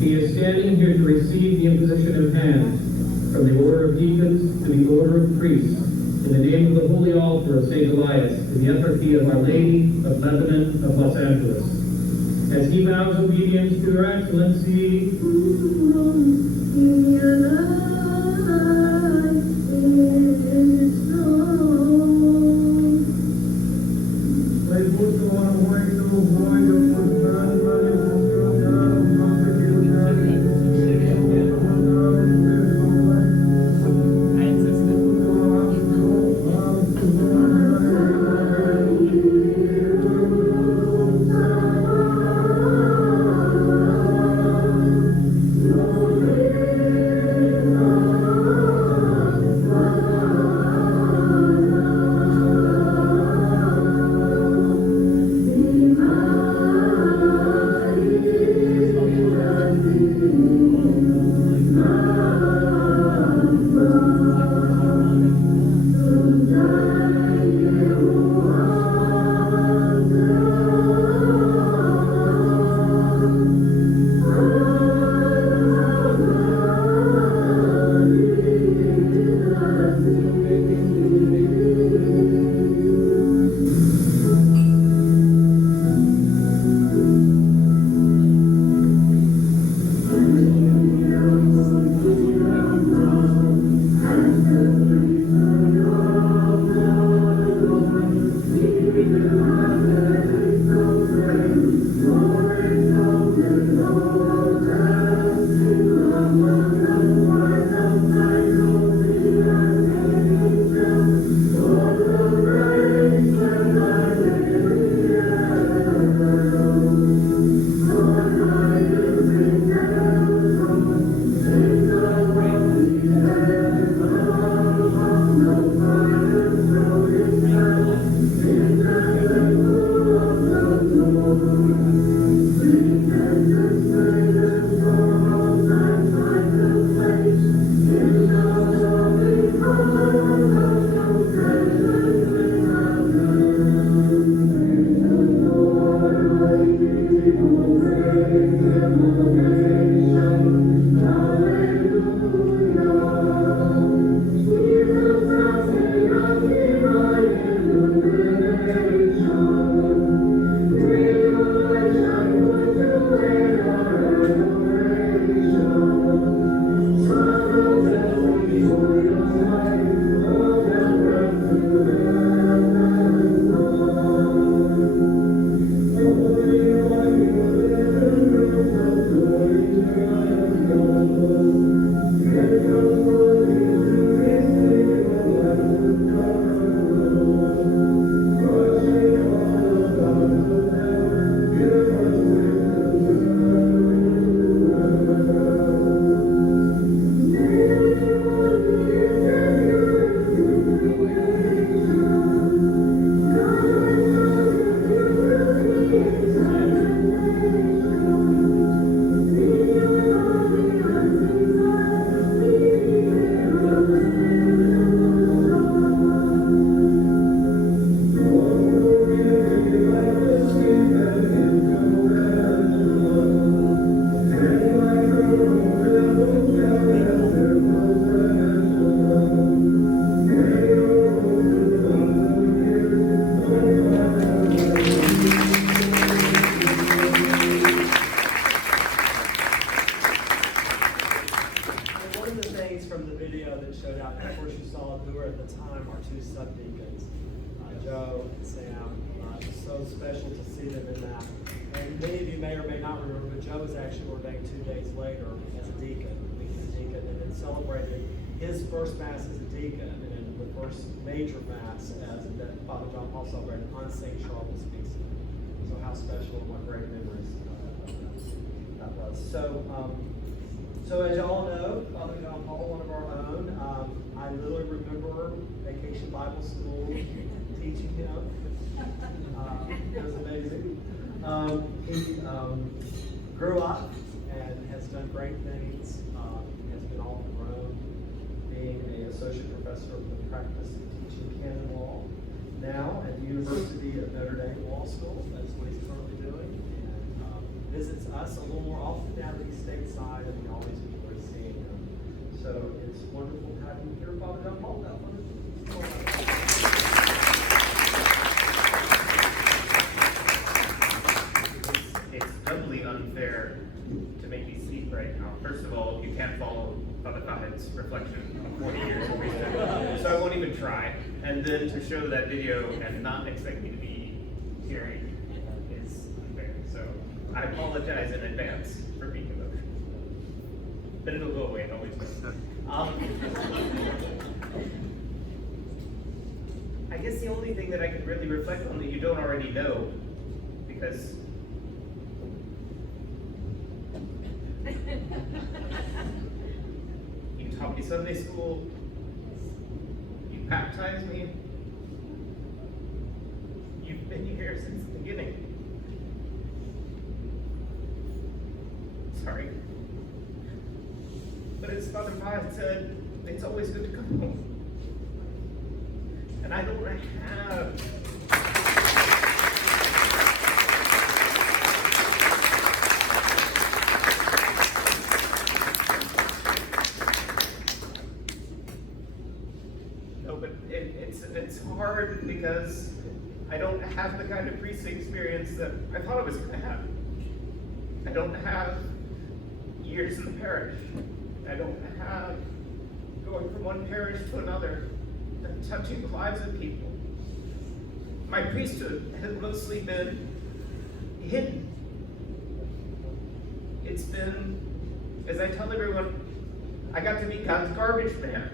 He is standing here to receive the imposition of hands from the order of deacons to the order of priests in the name of the holy altar of St. Elias in the eparchy of Our Lady of Lebanon of Los Angeles. As he vows obedience to your excellency, Joe and Sam. It's so special to see them in that. And many of you may or may not remember, but Joe was actually ordained 2 days later as a deacon, and then celebrated his first Mass as a deacon, and then the first major Mass as that Father John Paul celebrated on St. Charles' feast. So how special and what great memories that was. So as y'all know, Father John Paul, one of our own, I literally remember Vacation Bible School teaching him. It was amazing. He grew up and has done great things. Has been off the road professor of the practice of teaching canon law, now at the University of Notre Dame Law School. That's what he's currently doing, and visits us a little more often now that he's stateside, and we always enjoy seeing him. So it's wonderful to have you here, Father John Paul. It's doubly unfair to make me speak right now. First of all, you can't follow Father Fahed's reflection of 40 years of priesthood, so I won't even try. And then to show that video and not expect me to be tearing is unfair. So I apologize in advance for being emotional. But it'll go away, it always does. I guess the only thing that I could really reflect on that you don't already know, because you taught me Sunday school, you baptized me, you've been here since the beginning. Sorry. But as Father Fahed said, it's always good to come home. And I don't have it's hard because I don't have the kind of priestly experience that I thought I was going to have. I don't have years in the parish. I don't have going from one parish to another and touching the lives of people. My priesthood has mostly been hidden. It's been, as I tell everyone, I got to be God's garbage man.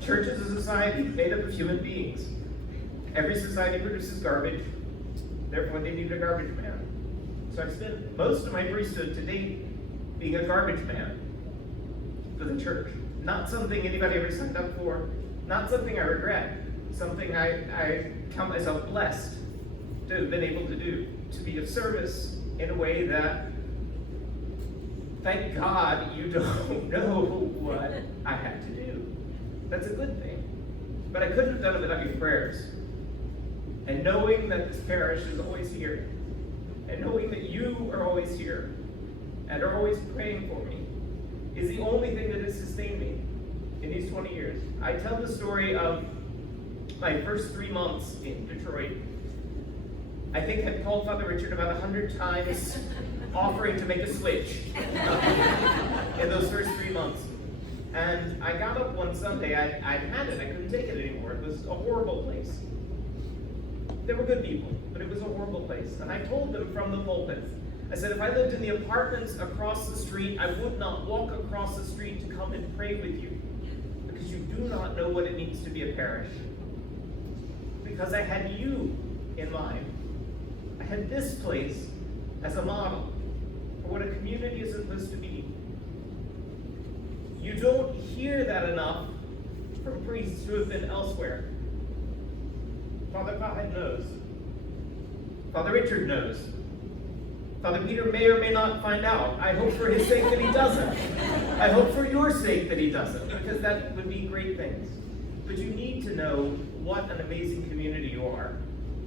Church is a society made up of human beings. Every society produces garbage, therefore they need a garbage man. So I spent most of my priesthood to date being a garbage man for the church. Not something anybody ever signed up for, not something I regret, something I count myself blessed to have been able to do, to be of service in a way that, thank God, you don't know what I had to do. That's a good thing. But I couldn't have done it without your prayers. And knowing that this parish is always here, and knowing that you are always here, and are always praying for me, is the only thing that has sustained me in these 20 years. I tell the story of my first 3 months in Detroit. I think I've called Father Richard about 100 times offering to make a switch in those first 3 months. And I got up one Sunday, I had it, I couldn't take it anymore. It was a horrible place. There were good people, but it was a horrible place. And I told them from the pulpit, I said, if I lived in the apartments across the street, I would not walk across the street to come and pray with you, because you do not know what it means to be a parish. Because I had you in mind. I had this place as a model for what a community is supposed to be. You don't hear that enough from priests who have been elsewhere. Father Fahed knows. Father Richard knows. Father Peter may or may not find out. I hope for his sake that he doesn't. I hope for your sake that he doesn't, because that would be great things. But you need to know what an amazing community you are.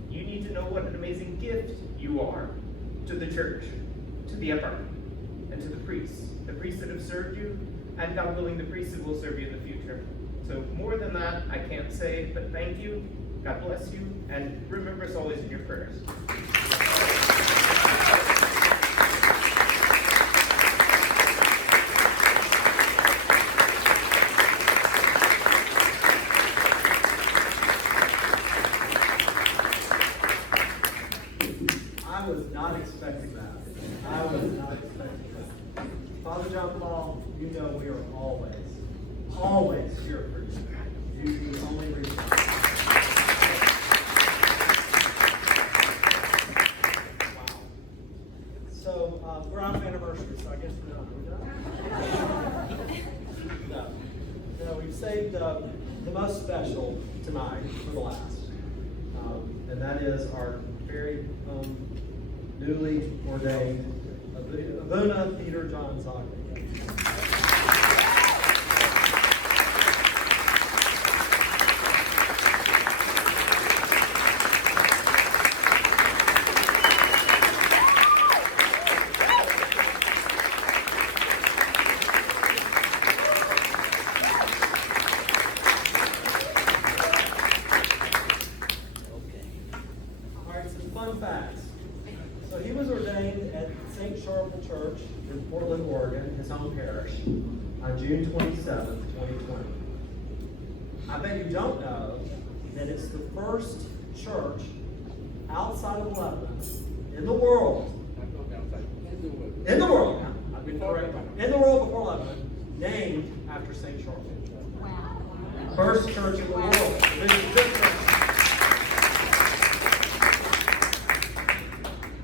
You need to know what an amazing gift you are to the church, to the eparchy, and to the priests that have served you, and God willing, the priests that will serve you in the future. So more than that, I can't say, but thank you, God bless you, and remember us always in your prayers. I was not expecting that. I was not expecting that. Father John Paul, you know we are always here for you. You the only reason. Wow. So we're on anniversary, so I guess we're done. No, we've saved the most special tonight for the last. And that is our very newly ordained Abuna Peter John Zogby. on June 27th, 2020. I bet you don't know that it's the first church outside of Lebanon in the world, I've been corrected, in the world before Lebanon, named after St. Charles. Wow. First church in the world. This is different.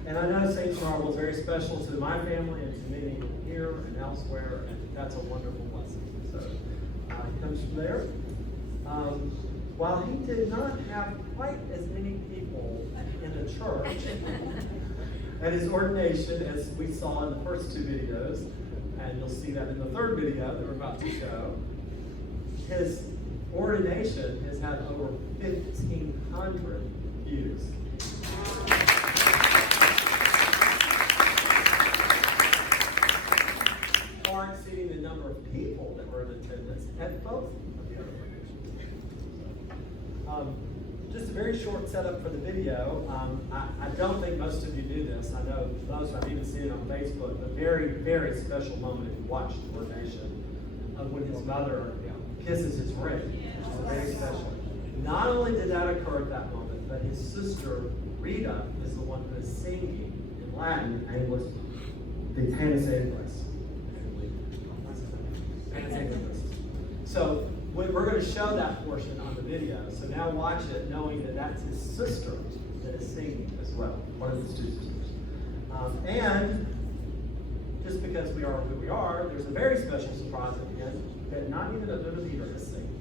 And I know St. Charles was very special to my family and to many here and elsewhere, and that's a wonderful blessing. So it comes from there. While he did not have quite as many people in the church at his ordination as we saw in the first two videos, and you'll see that in the third video that we're about to show, his ordination has had over 1,500 views. Far exceeding the number of people that were in attendance at both of the other ordinations. Just a very short setup for the video. I don't think most of you do this. I know most, I've even seen it on Facebook, but very, very special moment if you watch the ordination of when his mother kisses his ring. It's very special. Not only did that occur at that moment, but his sister Rita is the one who is singing in Latin, and it was the Panis Angelis. So we're going to show that portion on the video. So now watch it, knowing that that's his sister that is singing as well, one of his two sisters. And just because we are who we are, there's a very special surprise at the end that not even a little leader is singing.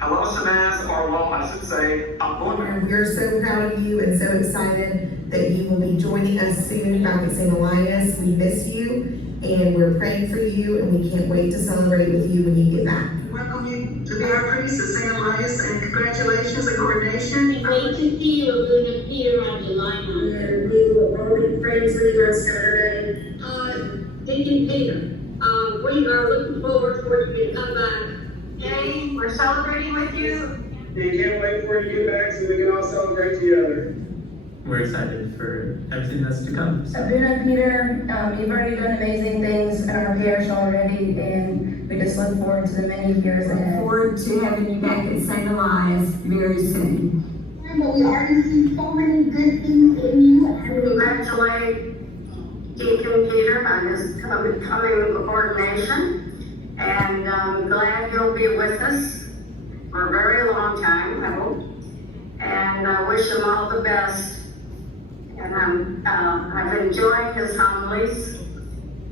Hello, Shanaz, or well, I should say, We're so proud of you and so excited that you will be joining us soon back at St. Elias. We miss you, and we're praying for you, and we can't wait to celebrate with you when you get back. welcome you to be our priest at St. Elias, and congratulations on coronation. We wait to see you with William Peter on July 9th. We will only pray for you on Saturday. Deacon Peter, we are looking forward for you to come back. Yay, we're celebrating with you. We can't wait for you to get back so we can all celebrate together. We're excited for everything that's to come. Sabrina, Peter, you've already done amazing things in our parish already, and we just look forward to the many years ahead. Look forward to having you back at St. Elias very soon. But we already see so many good things in you. Congratulate Deacon Peter on his coming ordination, and I'm glad you'll be with us for a very long time, I hope. And I wish him all the best. And I've enjoyed his homilies,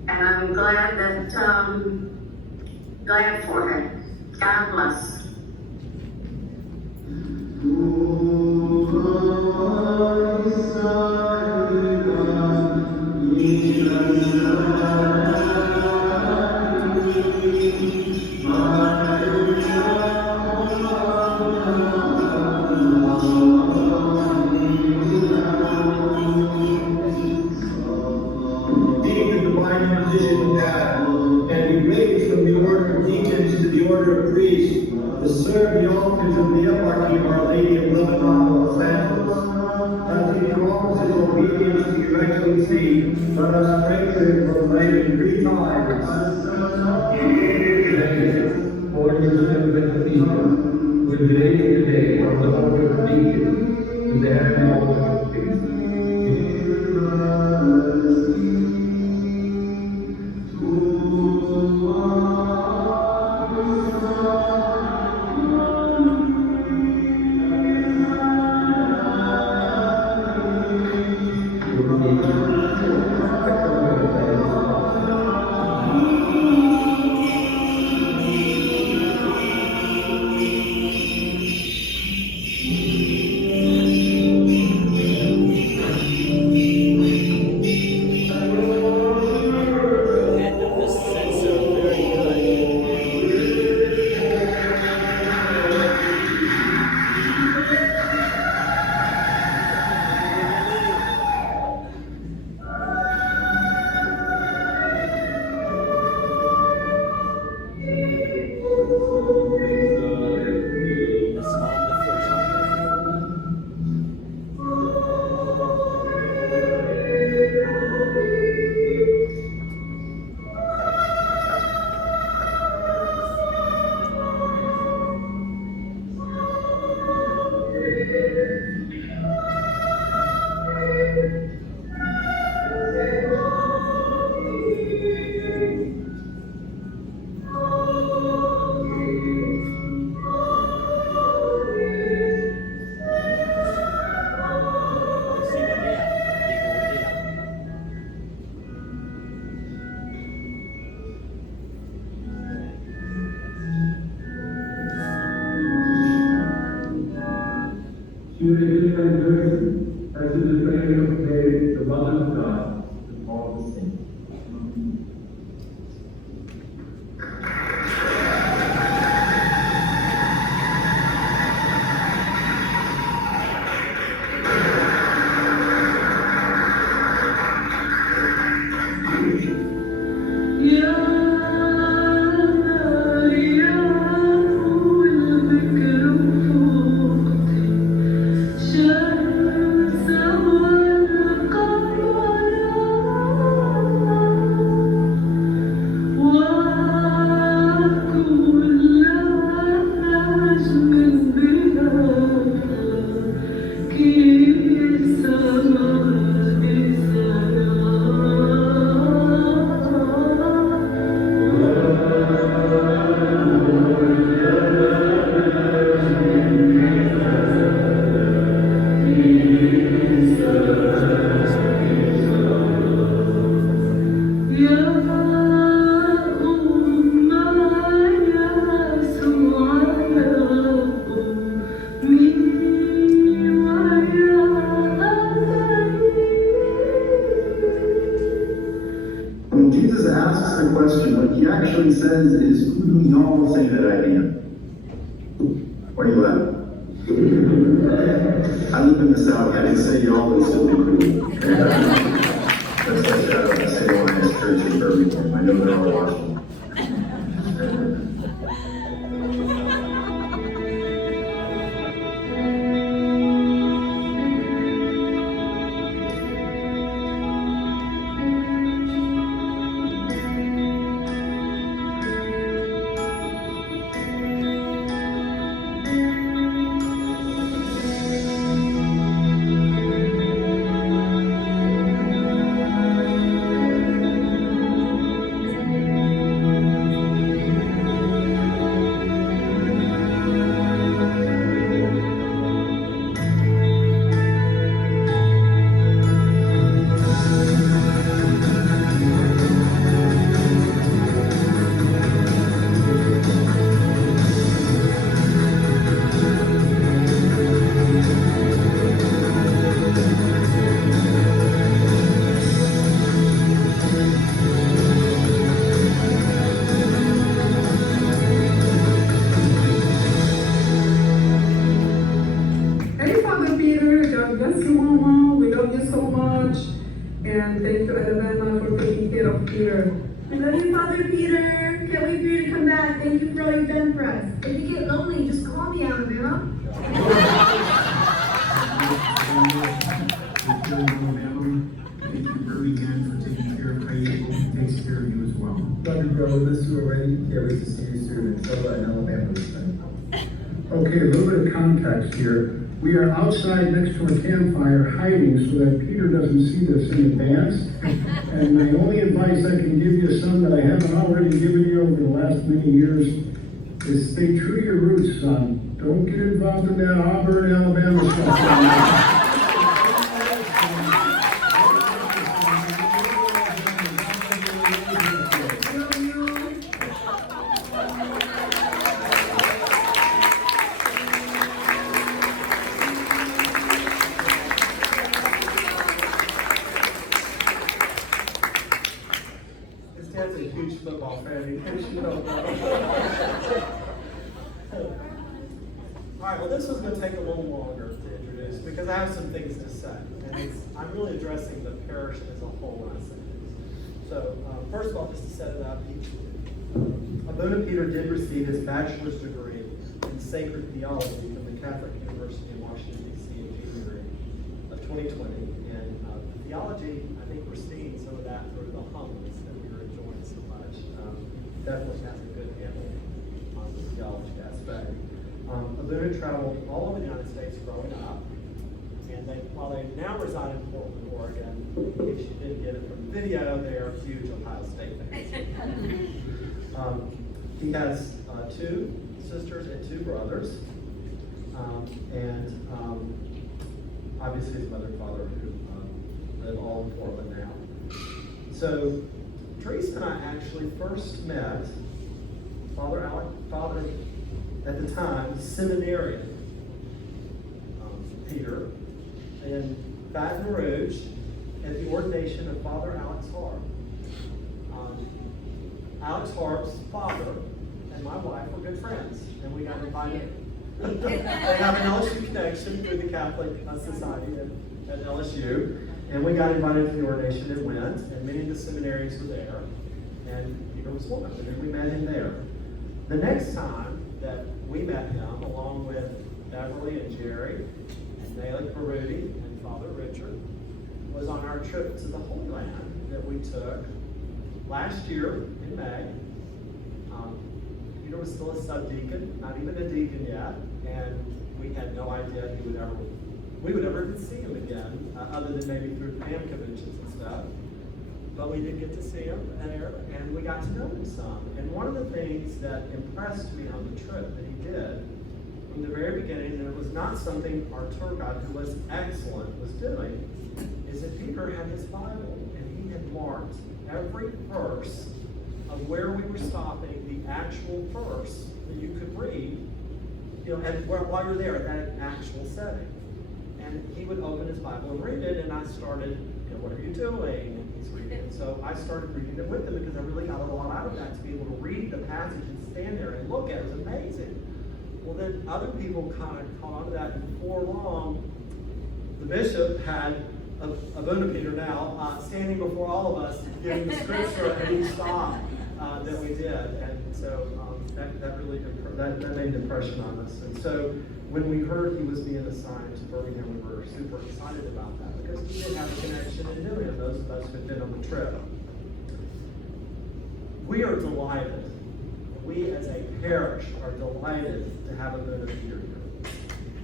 and I'm glad that glad for it. God bless. To serve the office of the Eparchy of Our Lady of Lebanon, Los Angeles. As he performs his obedience to your excellency, let us pray to him proclaiming 3 times. For your servant Peter, who is raised today from the order of deacon to the heavenly order of priest. She may live and good as in the prayer of Mary, the Mother of God, and all the saints. When Jesus asks the question, what he actually says is, who do y'all say that I am? Where you at? I live in the South. I can say y'all and still be cool. That's like St. Elias Church in Birmingham. I know they're all watching. And thank you, Alabama, for taking care of Peter. We love you, Father Peter. Can't wait for you to come back. Thank you for all you've done for us. If you get lonely, just call me, Alabama. Thank you, Birmingham, for taking care of Craig. He takes care of you as well. Dr. Joe, miss you already. Can't wait to see you soon in Selma and Alabama this time. Okay, a little bit of context here. We are outside next to a campfire hiding so that Peter doesn't see this in advance. And my only advice I can give you, son, that I haven't already given you over the last many years, is stay true to your roots, son. Don't get involved in that Auburn, Alabama stuff. That's a huge football fan, in case you don't know. All right, well, this was going to take a little longer to introduce because I have some things to say. And I'm really addressing the parish as a whole when I say this. So, first of all, just to set it up, Abuna Peter did receive his bachelor's degree in sacred theology from the Catholic University in Washington, D.C. in January of 2020. And theology, I think we're seeing some of that through the homilies that we were enjoying so much. Definitely has a good handle on the theology aspect. Abuna traveled all over the United States growing up, and while they now reside in Portland, Oregon, in case you didn't get it from the video, they are huge Ohio State fans. He has two sisters and two brothers, and obviously his mother and father who live all in Portland now. So Teresa and I actually first met Father at the time, seminarian in Baton Rouge at the ordination of Father Alex Harp. Alex Harp's father and my wife were good friends, and we got invited. They have an LSU connection through the Catholic Society at LSU, and we got invited to the ordination and went, and many of the seminaries were there, and Peter was one of them, and we met him there. The next time that we met him, along with Beverly and Jerry, and Nayla Peruti and Father Richard, was on our trip to the Holy Land that we took last year in May. Peter was still a subdeacon, not even a deacon yet, and we had no idea we would ever even see him again, other than maybe through PAM conventions and stuff. But we did get to see him there, and we got to know him some. And one of the things that impressed me on the trip that he did from the very beginning, and it was not something our tour guide, who was excellent, was doing, is that Peter had his Bible, and he had marked every verse of where we were stopping, the actual verse that you could read, and while you're there at that actual setting. And he would open his Bible and read it, and I started, what are you doing? And he's reading it. So I started reading it with him because I really got a lot out of that, to be able to read the passage and stand there and look at it. It was amazing. Well, then other people kind of caught on to that, and before long, the bishop had Abuna Peter now standing before all of us, giving the scripture at each stop that we did, and so that really that made an impression on us. And so when we heard he was being assigned to Birmingham, we were super excited about that because we did have a connection and knew him. Those of us who had been on the trip. We are delighted. We as a parish are delighted to have Abuna Peter here,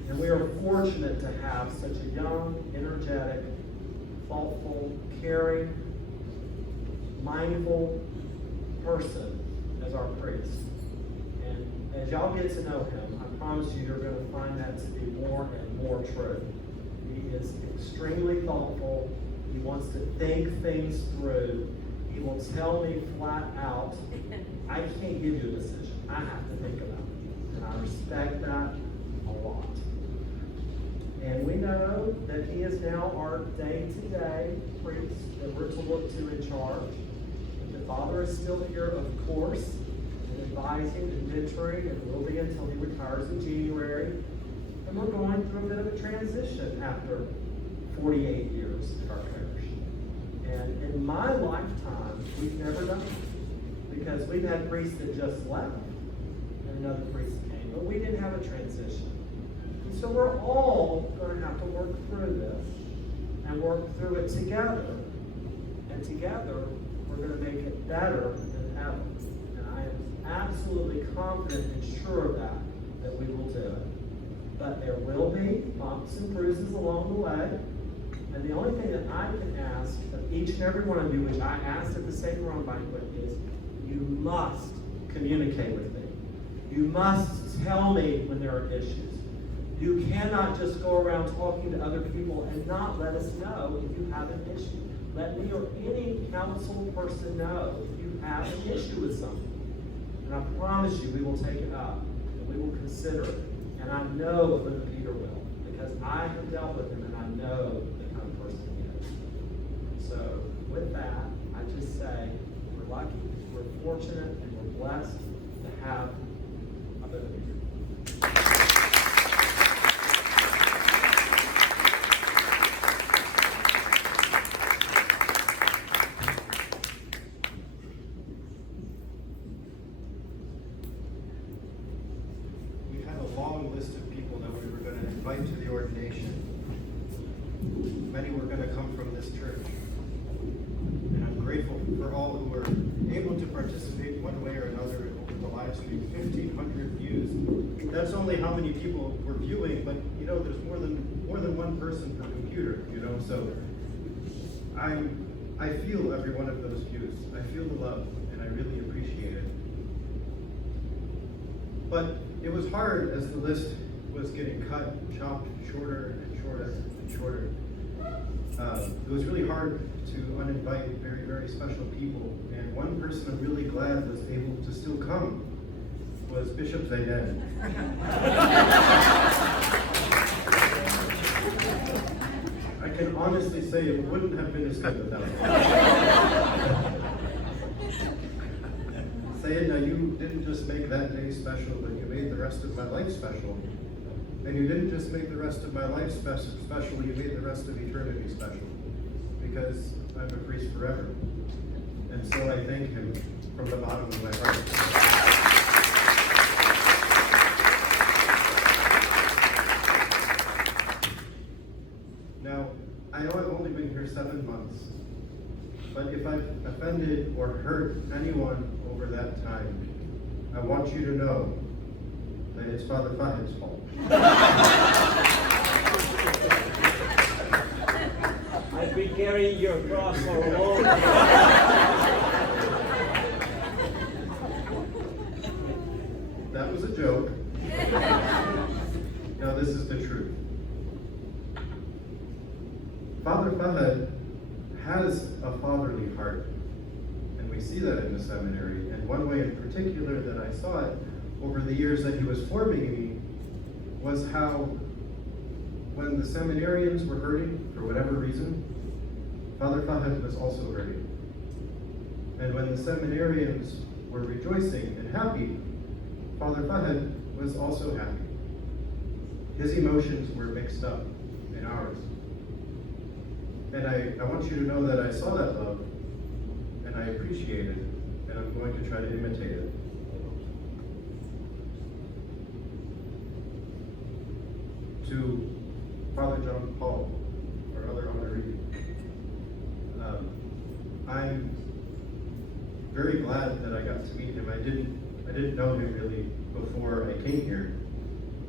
and we are fortunate to have such a young, energetic, thoughtful, caring, mindful person as our priest. And as y'all get to know him, I promise you, you're going to find that to be more and more true. He is extremely thoughtful. He wants to think things through. He will tell me flat out, I can't give you a decision. I have to think about it. And I respect that a lot. And we know that he is now our day-to-day priest that we're to look to in charge. The Father is still here, of course, and advising and mentoring, and will be until he retires in January. And we're going through a bit of a transition after 48 years in our parish. And in my lifetime, we've never done it, because we've had priests that just left, and another priest came, but we didn't have a transition. And so we're all going to have to work through this, and work through it together. And together, we're going to make it better than ever. And I am absolutely confident and sure of that we will do it. But there will be bumps and bruises along the way. And the only thing that I can ask of each and every one of you, which I asked at the St. Rome banquet, is you must communicate with me. You must tell me when there are issues. You cannot just go around talking to other people and not let us know if you have an issue. Let me or any council person know if you have an issue with something. And I promise you, we will take it up, and we will consider it. And I know that Peter will, because I have dealt with him, and I know the kind of person he is. So with that, I just say, we're lucky, we're fortunate, and we're blessed to have a bit of Peter. To the ordination. Many were going to come from this church. And I'm grateful for all who were able to participate one way or another over the live stream. 1,500 views. That's only how many people were viewing, but there's more than one person per computer, so I feel every one of those views. I feel the love, and I really appreciate it. But it was hard as the list was getting cut, chopped shorter and shorter and shorter. It was really hard to uninvite very, very special people. And one person I'm really glad was able to still come was Bishop Zayden. honestly say it wouldn't have been as good without him. Say it now, you didn't just make that day special, but you made the rest of my life special. And you didn't just make the rest of my life special, you made the rest of eternity special. Because I'm a priest forever. And so I thank him from the bottom of my heart. Now, I know I've only been here 7 months, but if I've offended or hurt anyone over that time, I want you to know that it's Father Fahed's fault. I've been carrying your cross for a long time. That was a joke. Now this is the truth. Father Fahed has a fatherly heart, and we see that in the seminary. And one way in particular that I saw it over the years that he was forming me was how when the seminarians were hurting for whatever reason, Father Fahed was also hurting. And when the seminarians were rejoicing and happy, Father Fahed was also happy. His emotions were mixed up in ours. And I want you to know that I saw that love, and I appreciate it, and I'm going to try to imitate it. To Father John Paul, our other honoree, I'm very glad that I got to meet him. I didn't know him really before I came here.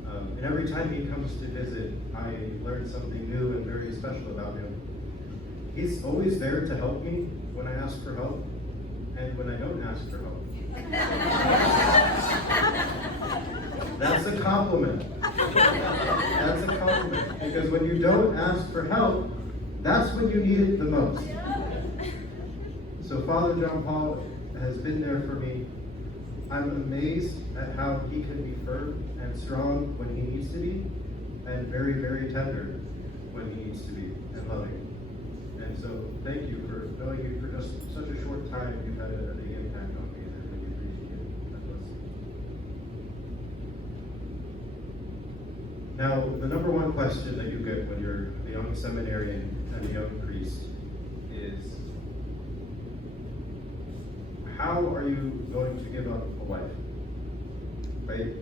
And every time he comes to visit, I learn something new and very special about him. He's always there to help me when I ask for help and when I don't ask for help. That's a compliment. That's a compliment. Because when you don't ask for help, that's when you need it the most. So Father John Paul has been there for me. I'm amazed at how he can be firm and strong when he needs to be, and very, very tender when he needs to be, and loving. And so thank you for knowing you for just such a short time. You've had a big impact on me, and I really appreciate it. God bless you. Now, the number one question that you get when you're a young seminarian and a young priest is, how are you going to give up a wife? Right?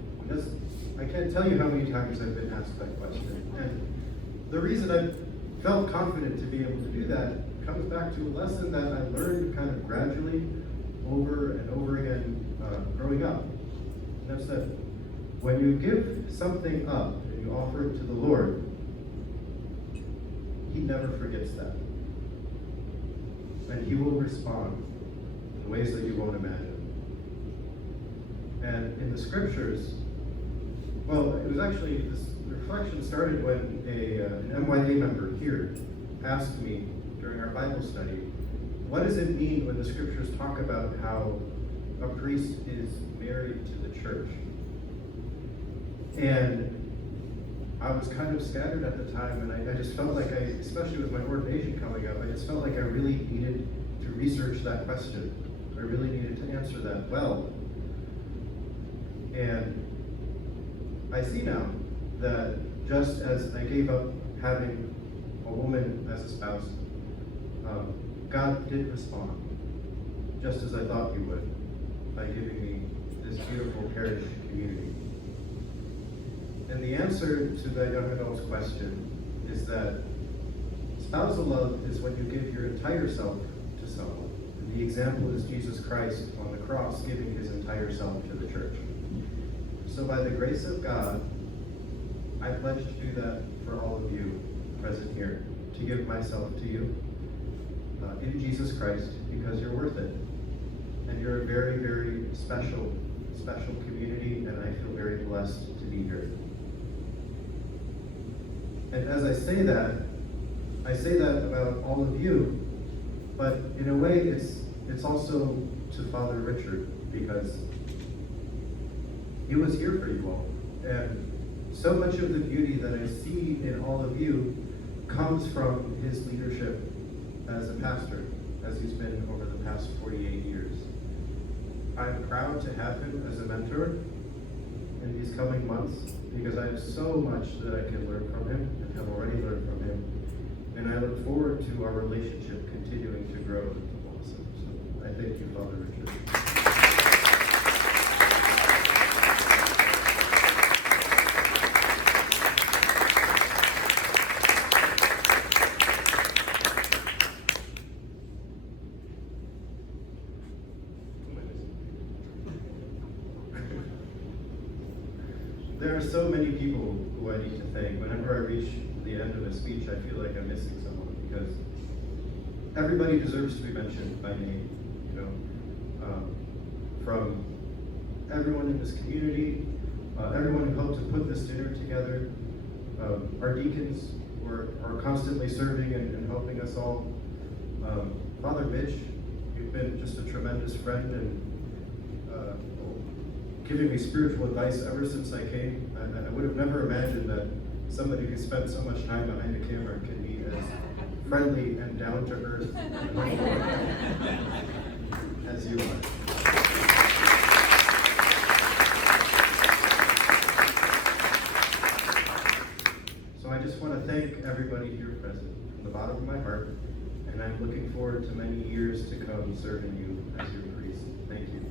I can't tell you how many times I've been asked that question. And the reason I've felt confident to be able to do that comes back to a lesson that I learned kind of gradually over and over again growing up. And that's that when you give something up and you offer it to the Lord, he never forgets that. And he will respond in ways that you won't imagine. And in the scriptures, well, it was actually, this reflection started when an MYA member here asked me during our Bible study, what does it mean when the scriptures talk about how a priest is married to the church? And I was kind of scattered at the time, and I just felt like especially with my ordination coming up, I just felt like I really needed to research that question. I really needed to answer that well. And I see now that just as I gave up having a woman as a spouse, God did respond, just as I thought he would, by giving me this beautiful parish community. And the answer to that young adult's question is that spousal love is when you give your entire self to someone. And the example is Jesus Christ on the cross giving his entire self to the church. So by the grace of God, I pledge to do that for all of you present here, to give myself to you in Jesus Christ, because you're worth it. And you're a very, very special, special community, and I feel very blessed to be here. And as I say that about all of you, but in a way it's also to Father Richard, because he was here for you all. And so much of the beauty that I see in all of you comes from his leadership as a pastor, as he's been over the past 48 years. I'm proud to have him as a mentor in these coming months because I have so much that I can learn from him and have already learned from him. And I look forward to our relationship continuing to grow and to blossom. So I thank you, Father Richard. There are so many people who I need to thank. Whenever I reach the end of a speech, I feel like I'm missing someone because everybody deserves to be mentioned by name, you know. From everyone in this community, everyone who helped to put this dinner together, our deacons who are constantly serving and helping us all. Father Mitch, you've been just a tremendous friend and giving me spiritual advice ever since I came. I would have never imagined that somebody who spent so much time behind the camera can be as friendly and down to earth as you are. So I just want to thank everybody here present from the bottom of my heart, and I'm looking forward to many years to come serving you as your priest. Thank you.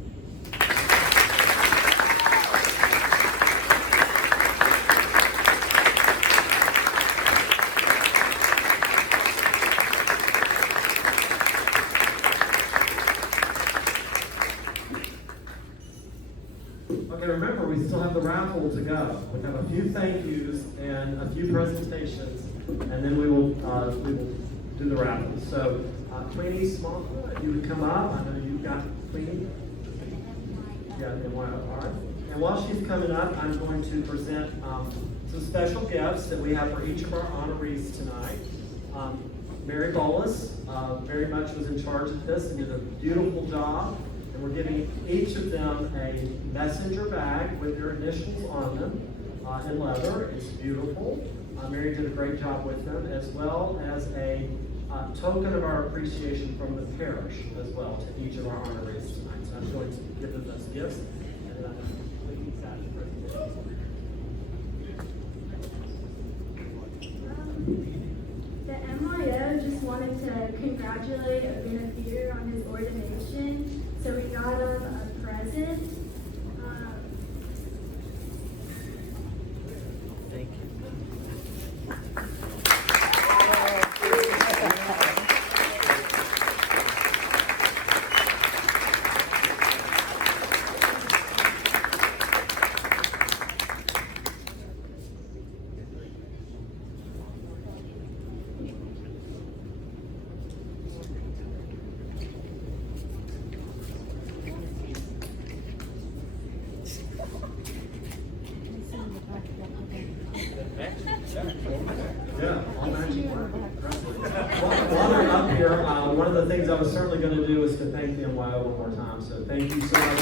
Okay, remember, we still have the raffle to go. We have a few thank yous and a few presentations, and then we will do the raffle. So, Queenie Smallwood, if you would come up. I know you've got Queenie. Yeah, all right. And while she's coming up, I'm going to present some special gifts that we have for each of our honorees tonight. Mary Bolus very much was in charge of this and did a beautiful job. And we're giving each of them a messenger bag with their initials on them in leather. It's beautiful. Mary did a great job with them, as well as a token of our appreciation from the parish as well to each of our honorees tonight. So I'm going to give them those gifts. And then we can start the presentation. The MYO just wanted to congratulate Benefeeder on his ordination. So we got him a present. Thank you. Yeah, all magic work. While they're up here, one of the things I was certainly going to do is to thank the MYO one more time. So thank you so much.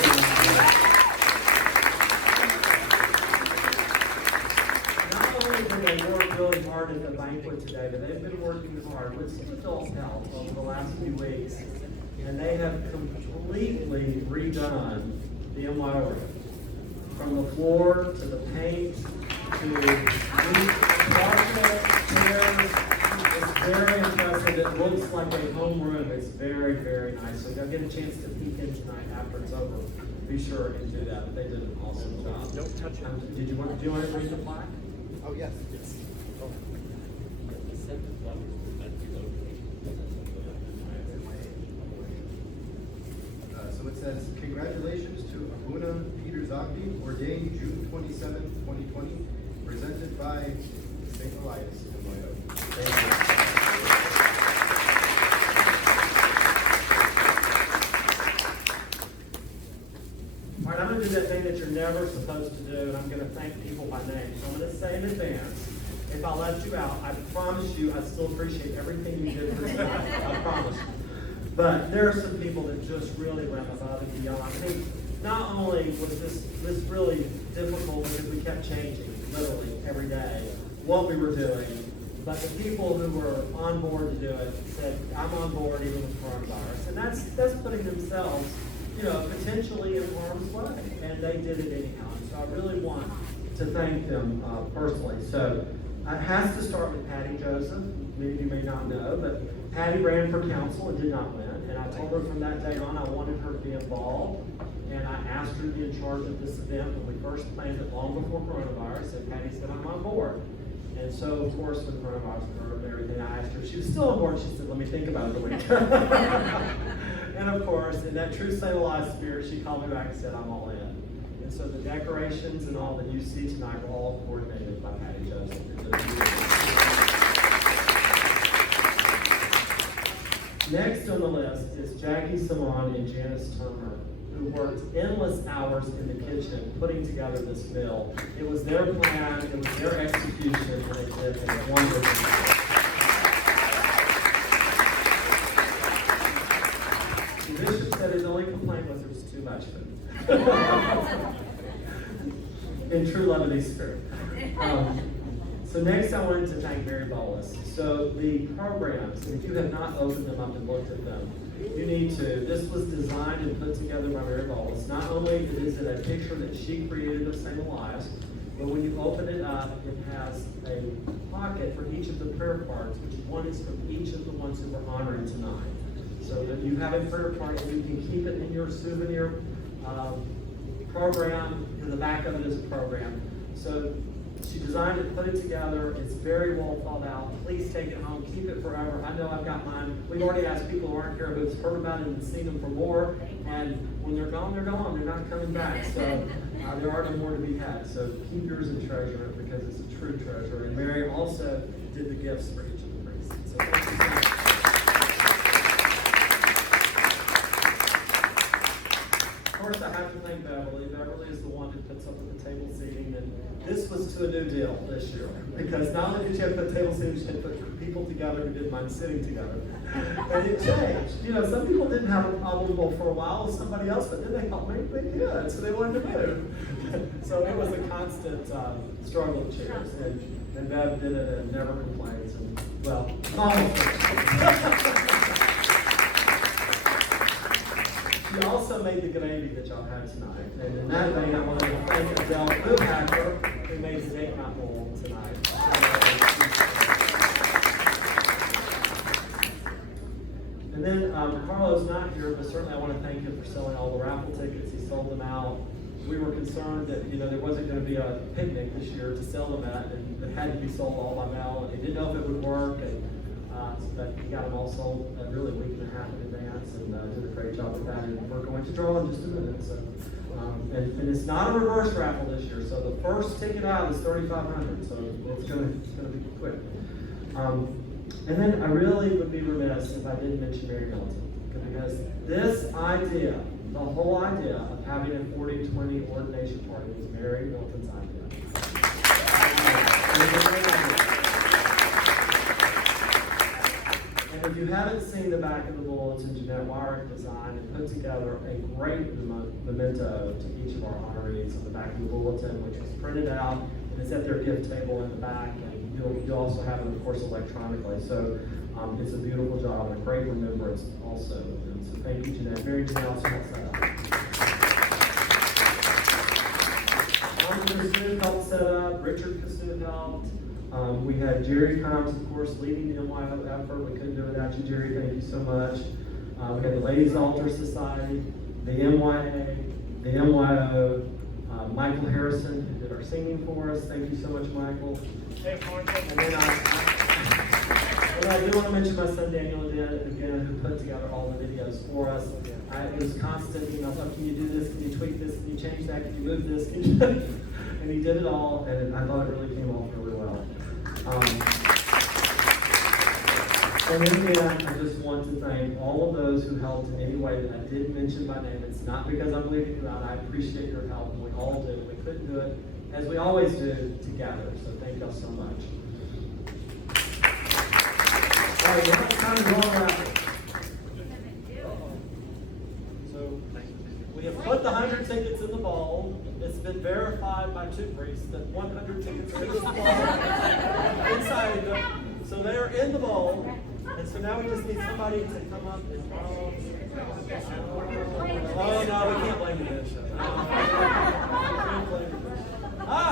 Not only did they work really hard at the banquet today, but they've been working hard with some adult help over the last few weeks. And they have completely redone the MYO room. From the floor to the paint to carpet, chairs. It's very impressive. It looks like a home room. It's very, very nice. So if you'll get a chance to peek in tonight after it's over, be sure and do that. But they did an awesome job. Don't touch it. Do you want to read the plaque? Oh, yes. Oh. So it says, congratulations to Abuna Peter Zogby, ordained June 27, 2020, presented by St. Elias MYO. Thank you. All right, I'm going to do that thing that you're never supposed to do, and I'm going to thank people by name. So I'm going to say in advance, if I let you out, I promise you I still appreciate everything you did for me. I promise you. But there are some people that just really went above and beyond. I think not only was this really difficult because we kept changing, literally, every day, what we were doing, But the people who were on board to do it said, I'm on board even with coronavirus. And that's putting themselves, potentially in harm's way. And they did it anyhow. And so I really want to thank them personally. So it has to start with Patty Joseph. Many of you may not know, but Patty ran for council and did not win. And I told her from that day on I wanted her to be involved. And I asked her to be in charge of this event when we first planned it long before coronavirus. And Patty said, I'm on board. And so, of course, when coronavirus occurred and everything, I asked her, she was still on board. She said, let me think about it a week. And of course, in that true St. Elias spirit, she called me back and said, I'm all in. And so the decorations and all that you see tonight were all coordinated by Patty Joseph. Next on the list is Jackie Simon and Janice Turner, who worked endless hours in the kitchen putting together this meal. It was their plan, it was their execution, and they did a wonderful job. The bishop said his only complaint was there was too much food. In true Lebanese spirit. So next I wanted to thank Mary Bolus. So the programs, if you have not opened them up and looked at them, you need to. This was designed and put together by Mary Bolus. Not only is it a picture that she created of St. Elias, but when you open it up, it has a pocket for each of the prayer cards, which one is from each of the ones who we're honoring tonight. So that you have a prayer card and you can keep it in your souvenir program. In the back of it is a program. So she designed it, put it together. It's very well thought out. Please take it home. Keep it forever. I know I've got mine. We've already asked people who aren't here who've heard about it and seen them for more. And when they're gone, they're gone. They're not coming back. So there are no more to be had. So keep yours and treasure it because it's a true treasure. And Mary also did the gifts for each of the priests. So thank you so much. Of course, I have to thank Beverly. Beverly is the one who puts up with the table seating, and this was to a new deal this year. Because not only did you have to put table seating, you had to put people together who didn't mind sitting together. And it changed. Some people didn't have a problem for a while with somebody else, but then they thought maybe they did, so they wanted to move. So it was a constant struggle of chairs, and Bev did it and never complains. And well, almost. She also made the gravy that y'all had tonight. And in that vein, I want to thank Adele Brubacker, who made the steak knot bowl tonight. And then Carlo's not here, but certainly I want to thank him for selling all the raffle tickets. He sold them out. We were concerned that there wasn't going to be a picnic this year to sell them at, and it had to be sold all by mail. And he didn't know if it would work. But he got them all sold really a week and a half in advance, and did a great job with that. And we're going to draw in just a minute. So, and it's not a reverse raffle this year. So the first ticket out is $3,500. So it's going to be quick. And then I really would be remiss if I didn't mention Mary Milton, because this idea, the whole idea of having a 40-20 ordination party was Mary Milton's idea. And if you haven't seen the back of the bulletin, Jeanette Wyrick designed and put together a great memento to each of our honorees on the back of the bulletin, which was printed out and it's at their gift table in the back, and you'll also have it, of course, electronically. So it's a beautiful job and a great remembrance also. And so thank you, Jeanette. Mary Jeanette also helps that out. Kassoon helped set up. Richard Kassoon helped. We had Jerry Combs, of course, leading the NYO effort. We couldn't do it without you, Jerry. Thank you so much. We had the Ladies Altar Society, the NYA, the NYO, Michael Harrison, who did our singing for us. Thank you so much, Michael. And then I do want to mention my son Daniel again, who put together all the videos for us. It was constant emails. Oh, can you do this? Can you tweak this? Can you change that? Can you move this? And he did it all, and I thought it really came off really well. And in the end, I just want to thank all of those who helped in any way that I didn't mention by name. It's not because I'm leaving you out. I appreciate your help, and we all do. We couldn't do it, as we always do, together. So thank y'all so much. All right, now it's time to go around. So we have put the 100 tickets in the bowl. It's been verified by 2 priests that 100 tickets are in the bowl inside of them. in the bowl. And so now we just need somebody to come up and oh no, we can't blame the bishop.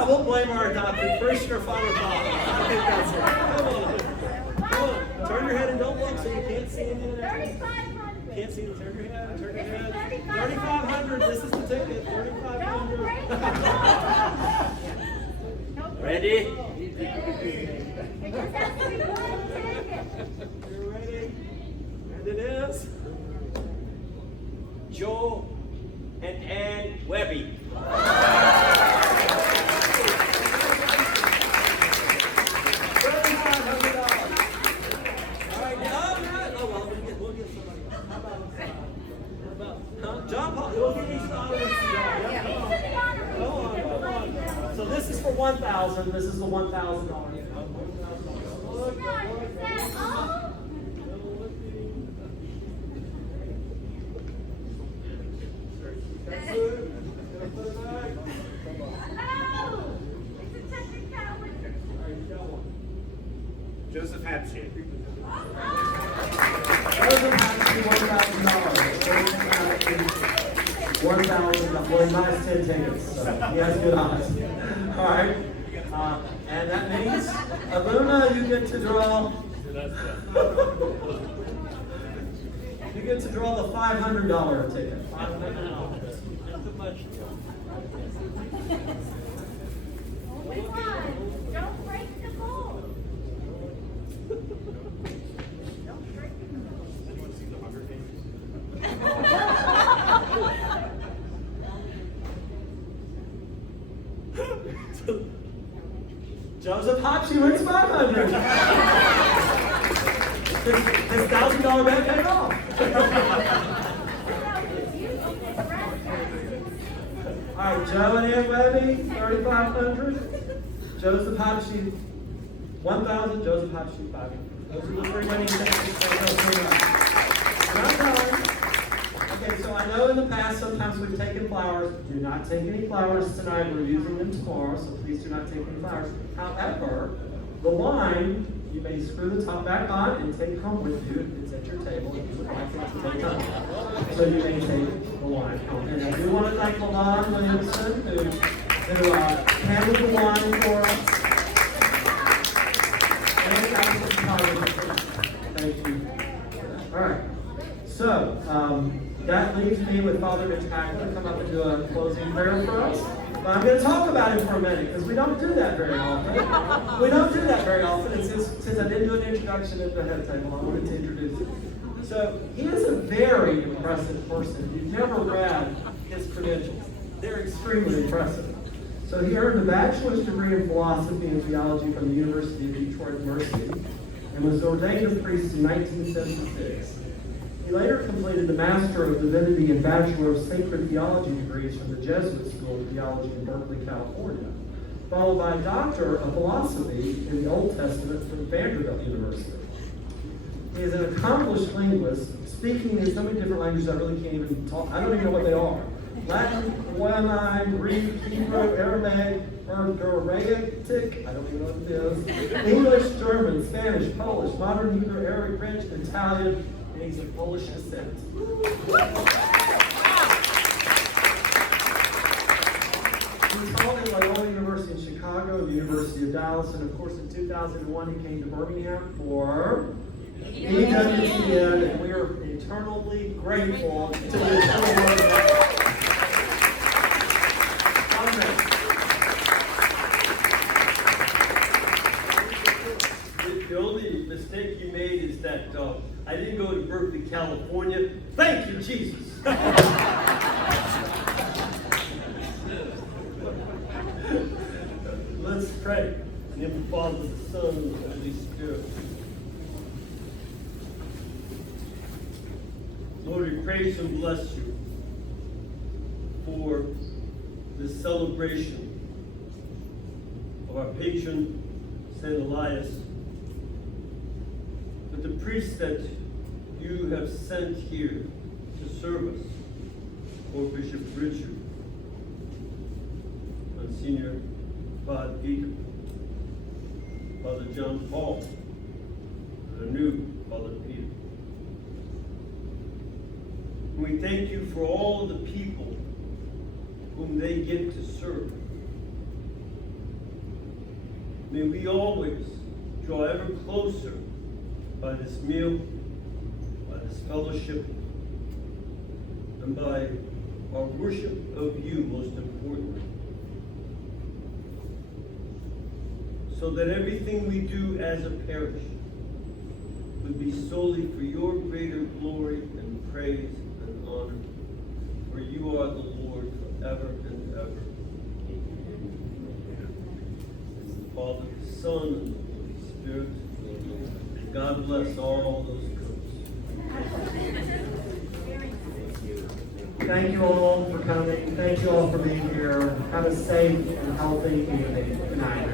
We'll blame our adopted first year father Bob. I think that's it. Come on. Turn your head and don't look so you can't see any of that. Can't see. Turn your head. Turn your head. 3,500. This is the ticket. 3,500. Ready? You're ready? And it is Joe and Ann Webby. John Paul, we'll give each other. Go on. So this is for 1,000. This is the $1,000. Joseph Hatship. $1,000. Well, he buys 10 tickets, so he has good odds. All right, and that means, Luna, you get to draw. You get to draw the $500 ticket. $500. Don't break the bowl. Anyone seen the Hunger Games? Joseph Hopsy wins 500. His $1,000 bet paid off. All right, Joe and Ann Webby, 3,500. Joseph Hopsy, 1,000. Joseph Hopsy, 500. Those are the three winning tickets. Okay, so I know in the past sometimes we've taken flowers. Do not take any flowers tonight. We're using them tomorrow, so please do not take any flowers. However, the wine, you may screw the top back on and take home with you. It's at your table if you would like it to take home. So you may take the wine home. And I do want to thank Lalon Williamson who handled the wine for us. Thank you. All right. So, that leaves me with Father Mitch Hackler to come up and do a closing prayer for us. But I'm going to talk about him for a minute because we don't do that very often. We don't do that very often. And since I didn't do an introduction at the head table, I wanted to introduce him. So he is a very impressive person. You've never read his credentials. They're extremely impressive. So he earned a bachelor's degree in philosophy and theology from the University of Detroit Mercy and was ordained a priest in 1976. He later completed the Master of Divinity and Bachelor of Sacred Theology degrees from the Jesuit School of Theology in Berkeley, California, followed by a Doctor of Philosophy in the Old Testament from Vanderbilt University. He is an accomplished linguist, speaking in so many different languages I really can't even talk. I don't even know what they are. Latin, Hawaiian, Greek, Hebrew, Aramaic, Ugaritic, I don't even know what it is. English, German, Spanish, Polish, Modern Hebrew, Arabic, French, Italian, and he's of Polish descent. He taught at Loyola University in Chicago, the University of Dallas, and of course in 2001 he came to Birmingham for EWTN, and we are eternally grateful to his The only mistake you made is that I didn't go to Berkeley, California. Thank you, Jesus. Let's pray. In the name of the Father, the Son, and the Holy Spirit. Lord, we praise and bless you for this celebration of our patron, St. Elias, but the priest that you have sent here to serve us, or Bishop Richard, Monsignor Father Geek, Father John Paul, the new Father Peter. We thank you for all the people whom they get to serve. May we always draw ever closer by this meal, by this fellowship, and by our worship of you, most importantly. So that everything we do as a parish would be solely for your greater glory and praise and honor. For you are the Lord forever and ever. And the Father, the Son, and the Holy Spirit. And God bless all those cooks. Thank you all for coming. Thank you all for being here. Have a safe and healthy evening. Good night.